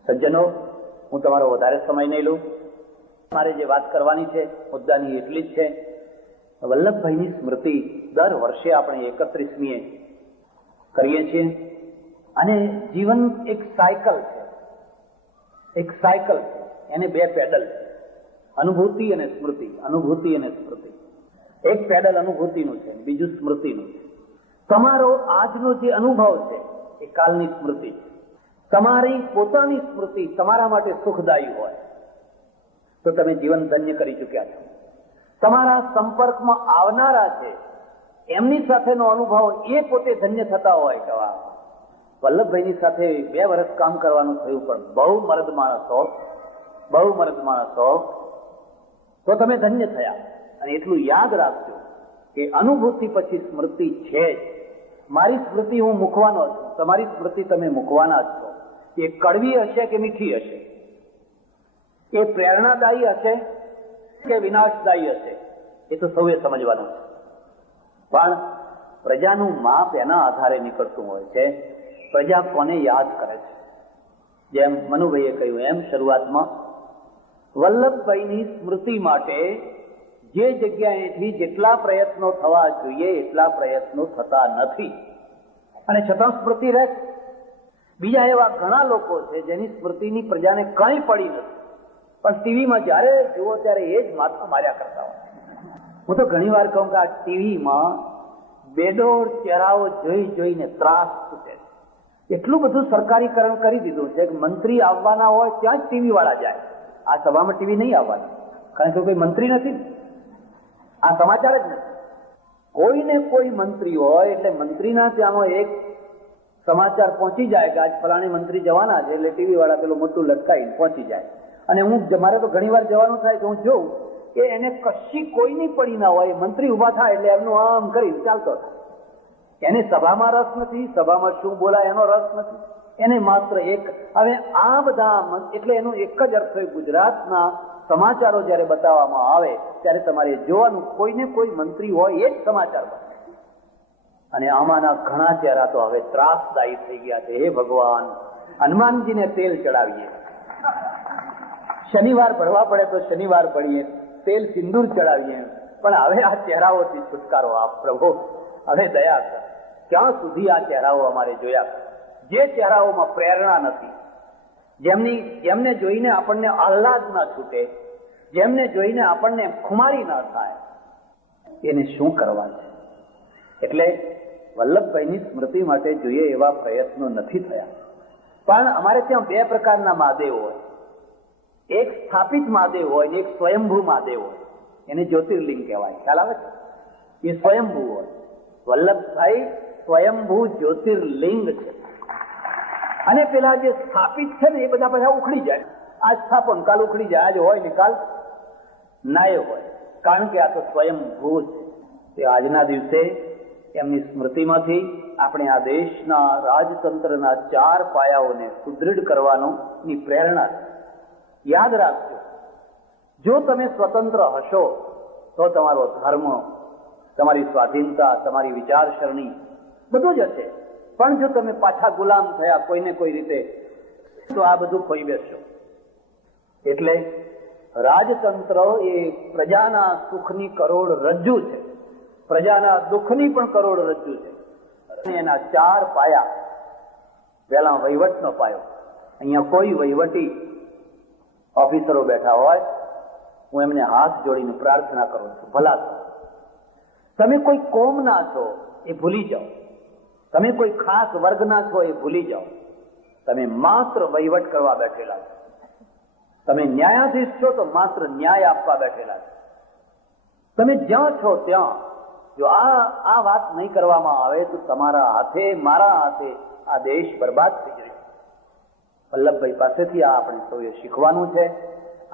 સજ્જનો, હું તમારો વધારે સમય નહીં લઉં. મારે જે વાત કરવાની છે મુદ્દાની એટલી જ છે. વલ્લભભાઈની સ્મૃતિ દર વર્ષે આપણે 31મીએ કરીએ છીએ, અને જીવન એક સાયકલ છે. એક સાયકલ છે, એને બે પેડલ છે, અનુભૂતિ અને સ્મૃતિ. અનુભૂતિ અને સ્મૃતિ. એક પેડલ અનુભૂતિનું છે, બીજું સ્મૃતિનું છે. તમારો આજનો જે અનુભવ છે એ કાલની સ્મૃતિ છે. તમારી પોતાની સ્મૃતિ તમારા માટે સુખદાયી હોય તો તમે જીવન ધન્ય કરી ચૂક્યા છો. તમારા સંપર્કમાં આવનારા છે એમની સાથેનો અનુભવ એ પોતે ધન્ય થતા હોય કે વાહ, વલ્લભભાઈની સાથે 2 વર્ષ કામ કરવાનું થયું, પણ બહુ મર્દ માણસ હો તો તમે ધન્ય થયા. અને એટલું યાદ રાખજો કે અનુભૂતિ પછી સ્મૃતિ છે જ. મારી સ્મૃતિ હું મૂકવાનો છું, તમારી સ્મૃતિ તમે મૂકવાના જ છો. એ કડવી હશે કે મીઠી હશે, એ પ્રેરણાદાયી હશે કે વિનાશદાયી હશે, એ તો સૌએ સમજવાનું છે. પણ પ્રજાનું માપ એના આધારે નીકળતું હોય છે, પ્રજા કોને યાદ કરે છે. જેમ મનુભાઈએ કહ્યું એમ શરૂઆતમાં, વલ્લભભાઈની સ્મૃતિ માટે જે જગ્યાએથી જેટલા પ્રયત્નો થવા જોઈએ એટલા પ્રયત્નો થતા નથી, અને છતાં સ્મૃતિ રહે. બીજા એવા ઘણા લોકો છે જેની સ્મૃતિની પ્રજાને કંઈ પડી નથી, પણ ટીવીમાં જયારે જુઓ ત્યારે એ જ માથા માર્યા કરતા હોય. હું તો ઘણી વાર કહું કે આ ટીવીમાં બેડોળ ચહેરાઓ જોઈ જોઈને ત્રાસ છૂટે છે. એટલું બધું સરકારીકરણ કરી દીધું છે કે મંત્રી આવવાના હોય ત્યાં જ ટીવી વાળા જાય. આ સભામાં ટીવી નહીં આવવાના, કારણ કે કોઈ મંત્રી નથી, આ સમાચાર જ નથી. કોઈને કોઈ મંત્રી હોય એટલે મંત્રીના ત્યાંનો એક સમાચાર પહોંચી જાય કે આજ ફલાણી મંત્રી જવાના છે, એટલે ટીવી વાળા પેલું મોટું લટકાઈને પહોંચી જાય. અને મારે તો ઘણી વાર જવાનું થાય તો હું જોઉં કે એને કશી કોઈની પડી ના હોય, મંત્રી ઉભા થાય એટલે એમનું આમ કરી ચાલતો થાય. એને સભામાં રસ નથી, સભામાં શું બોલાય એનો રસ નથી, એને માત્ર એક. હવે આ બધા એટલે એનો એક જ અર્થ હોય, ગુજરાતના સમાચારો જયારે બતાવવામાં આવે ત્યારે તમારે જોવાનું કોઈને કોઈ મંત્રી હોય એ જ સમાચાર બને. અને આમાંના ઘણા ચહેરા તો હવે ત્રાસદાયી થઈ ગયા છે. હે ભગવાન, હનુમાનજીને તેલ ચડાવીએ, શનિવાર ભરવા પડે તો શનિવાર ભરીએ, તેલ સિંદૂર ચડાવીએ, પણ હવે આ ચહેરાઓથી છુટકારો આપ પ્રભુ, હવે દયા કર. ક્યાં સુધી આ ચહેરાઓ અમારે જોયા? જે ચહેરાઓમાં પ્રેરણા નથી, જેમને જોઈને આપણને આહલાદ ના છૂટે, જેમને જોઈને આપણને ખુમારી ના થાય, એને શું કરવા છે? એટલે વલ્લભભાઈની સ્મૃતિ માટે જોઈએ એવા પ્રયત્નો નથી થયા. પણ અમારે ત્યાં 2 પ્રકારના મહાદેવ હોય. એક સ્થાપિત મહાદેવ હોય ને એક સ્વયંભૂ મહાદેવ હોય. એને જ્યોતિર્લિંગ કહેવાય. ખ્યાલ આવે છે? એ સ્વયંભૂ હોય. વલ્લભભાઈ સ્વયંભૂ જ્યોતિર્લિંગ છે. અને પેલા જે સ્થાપિત છે ને એ બધા પાછા ઉખડી જાય. આજ સ્થાપન, કાલ ઉખડી જાય. આજ હોય ને કાલ નાય હોય, કારણ કે આ તો સ્વયંભૂ છે. તે આજના દિવસે એમની સ્મૃતિમાંથી આપણે આ દેશના રાજતંત્રના 4 પાયાઓને સુદૃઢ કરવાની પ્રેરણા. યાદ રાખજો, જો તમે સ્વતંત્ર હશો તો તમારો ધર્મ, તમારી સ્વાધીનતા, તમારી વિચારસરણી બધું જ હશે. પણ જો તમે પાછા ગુલામ થયા કોઈને કોઈ રીતે તો આ બધું ખોઈ બેસશો. એટલે રાજતંત્ર એ પ્રજાના સુખની કરોડરજ્જુ છે, પ્રજાના દુઃખની પણ કરોડરજ્જુ છે. એના 4 પાયા. પહેલા વહીવટનો પાયો. અહીંયા કોઈ વહીવટી ઓફિસરો બેઠા હોય હું એમને હાથ જોડીને પ્રાર્થના કરું છું, ભલા થો. તમે કોઈ કોમના છો એ ભૂલી જાઓ, તમે કોઈ ખાસ વર્ગના છો એ ભૂલી જાઓ. તમે માત્ર વહીવટ કરવા બેઠેલા છો. તમે ન્યાયાધીશ છો તો માત્ર ન્યાય આપવા બેઠેલા છો. તમે જ્યાં છો ત્યાં જો આ વાત નહીં કરવામાં આવે તો તમારા હાથે, મારા હાથે આ દેશ બરબાદ થઈ જાય. વલ્લભભાઈ પાસેથી આ આપણે સૌએ શીખવાનું છે.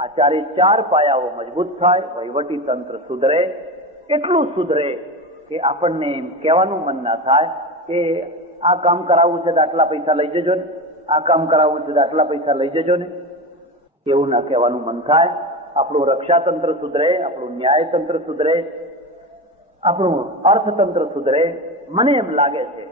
આ ચારે ચાર પાયાઓ મજબૂત થાય, વહીવટી તંત્ર સુધરે, એટલું સુધરે કે આપણને એમ કહેવાનું મન ના થાય કે આ કામ કરાવવું છે તો આટલા પૈસા લઈ જજો ને, આ કામ કરાવવું છે તો આટલા પૈસા લઈ જજો ને, એવું ના કહેવાનું મન થાય. આપણું રક્ષાતંત્ર સુધરે, આપણું ન્યાયતંત્ર સુધરે, આપણું અર્થતંત્ર સુધરે. મને એમ લાગે છે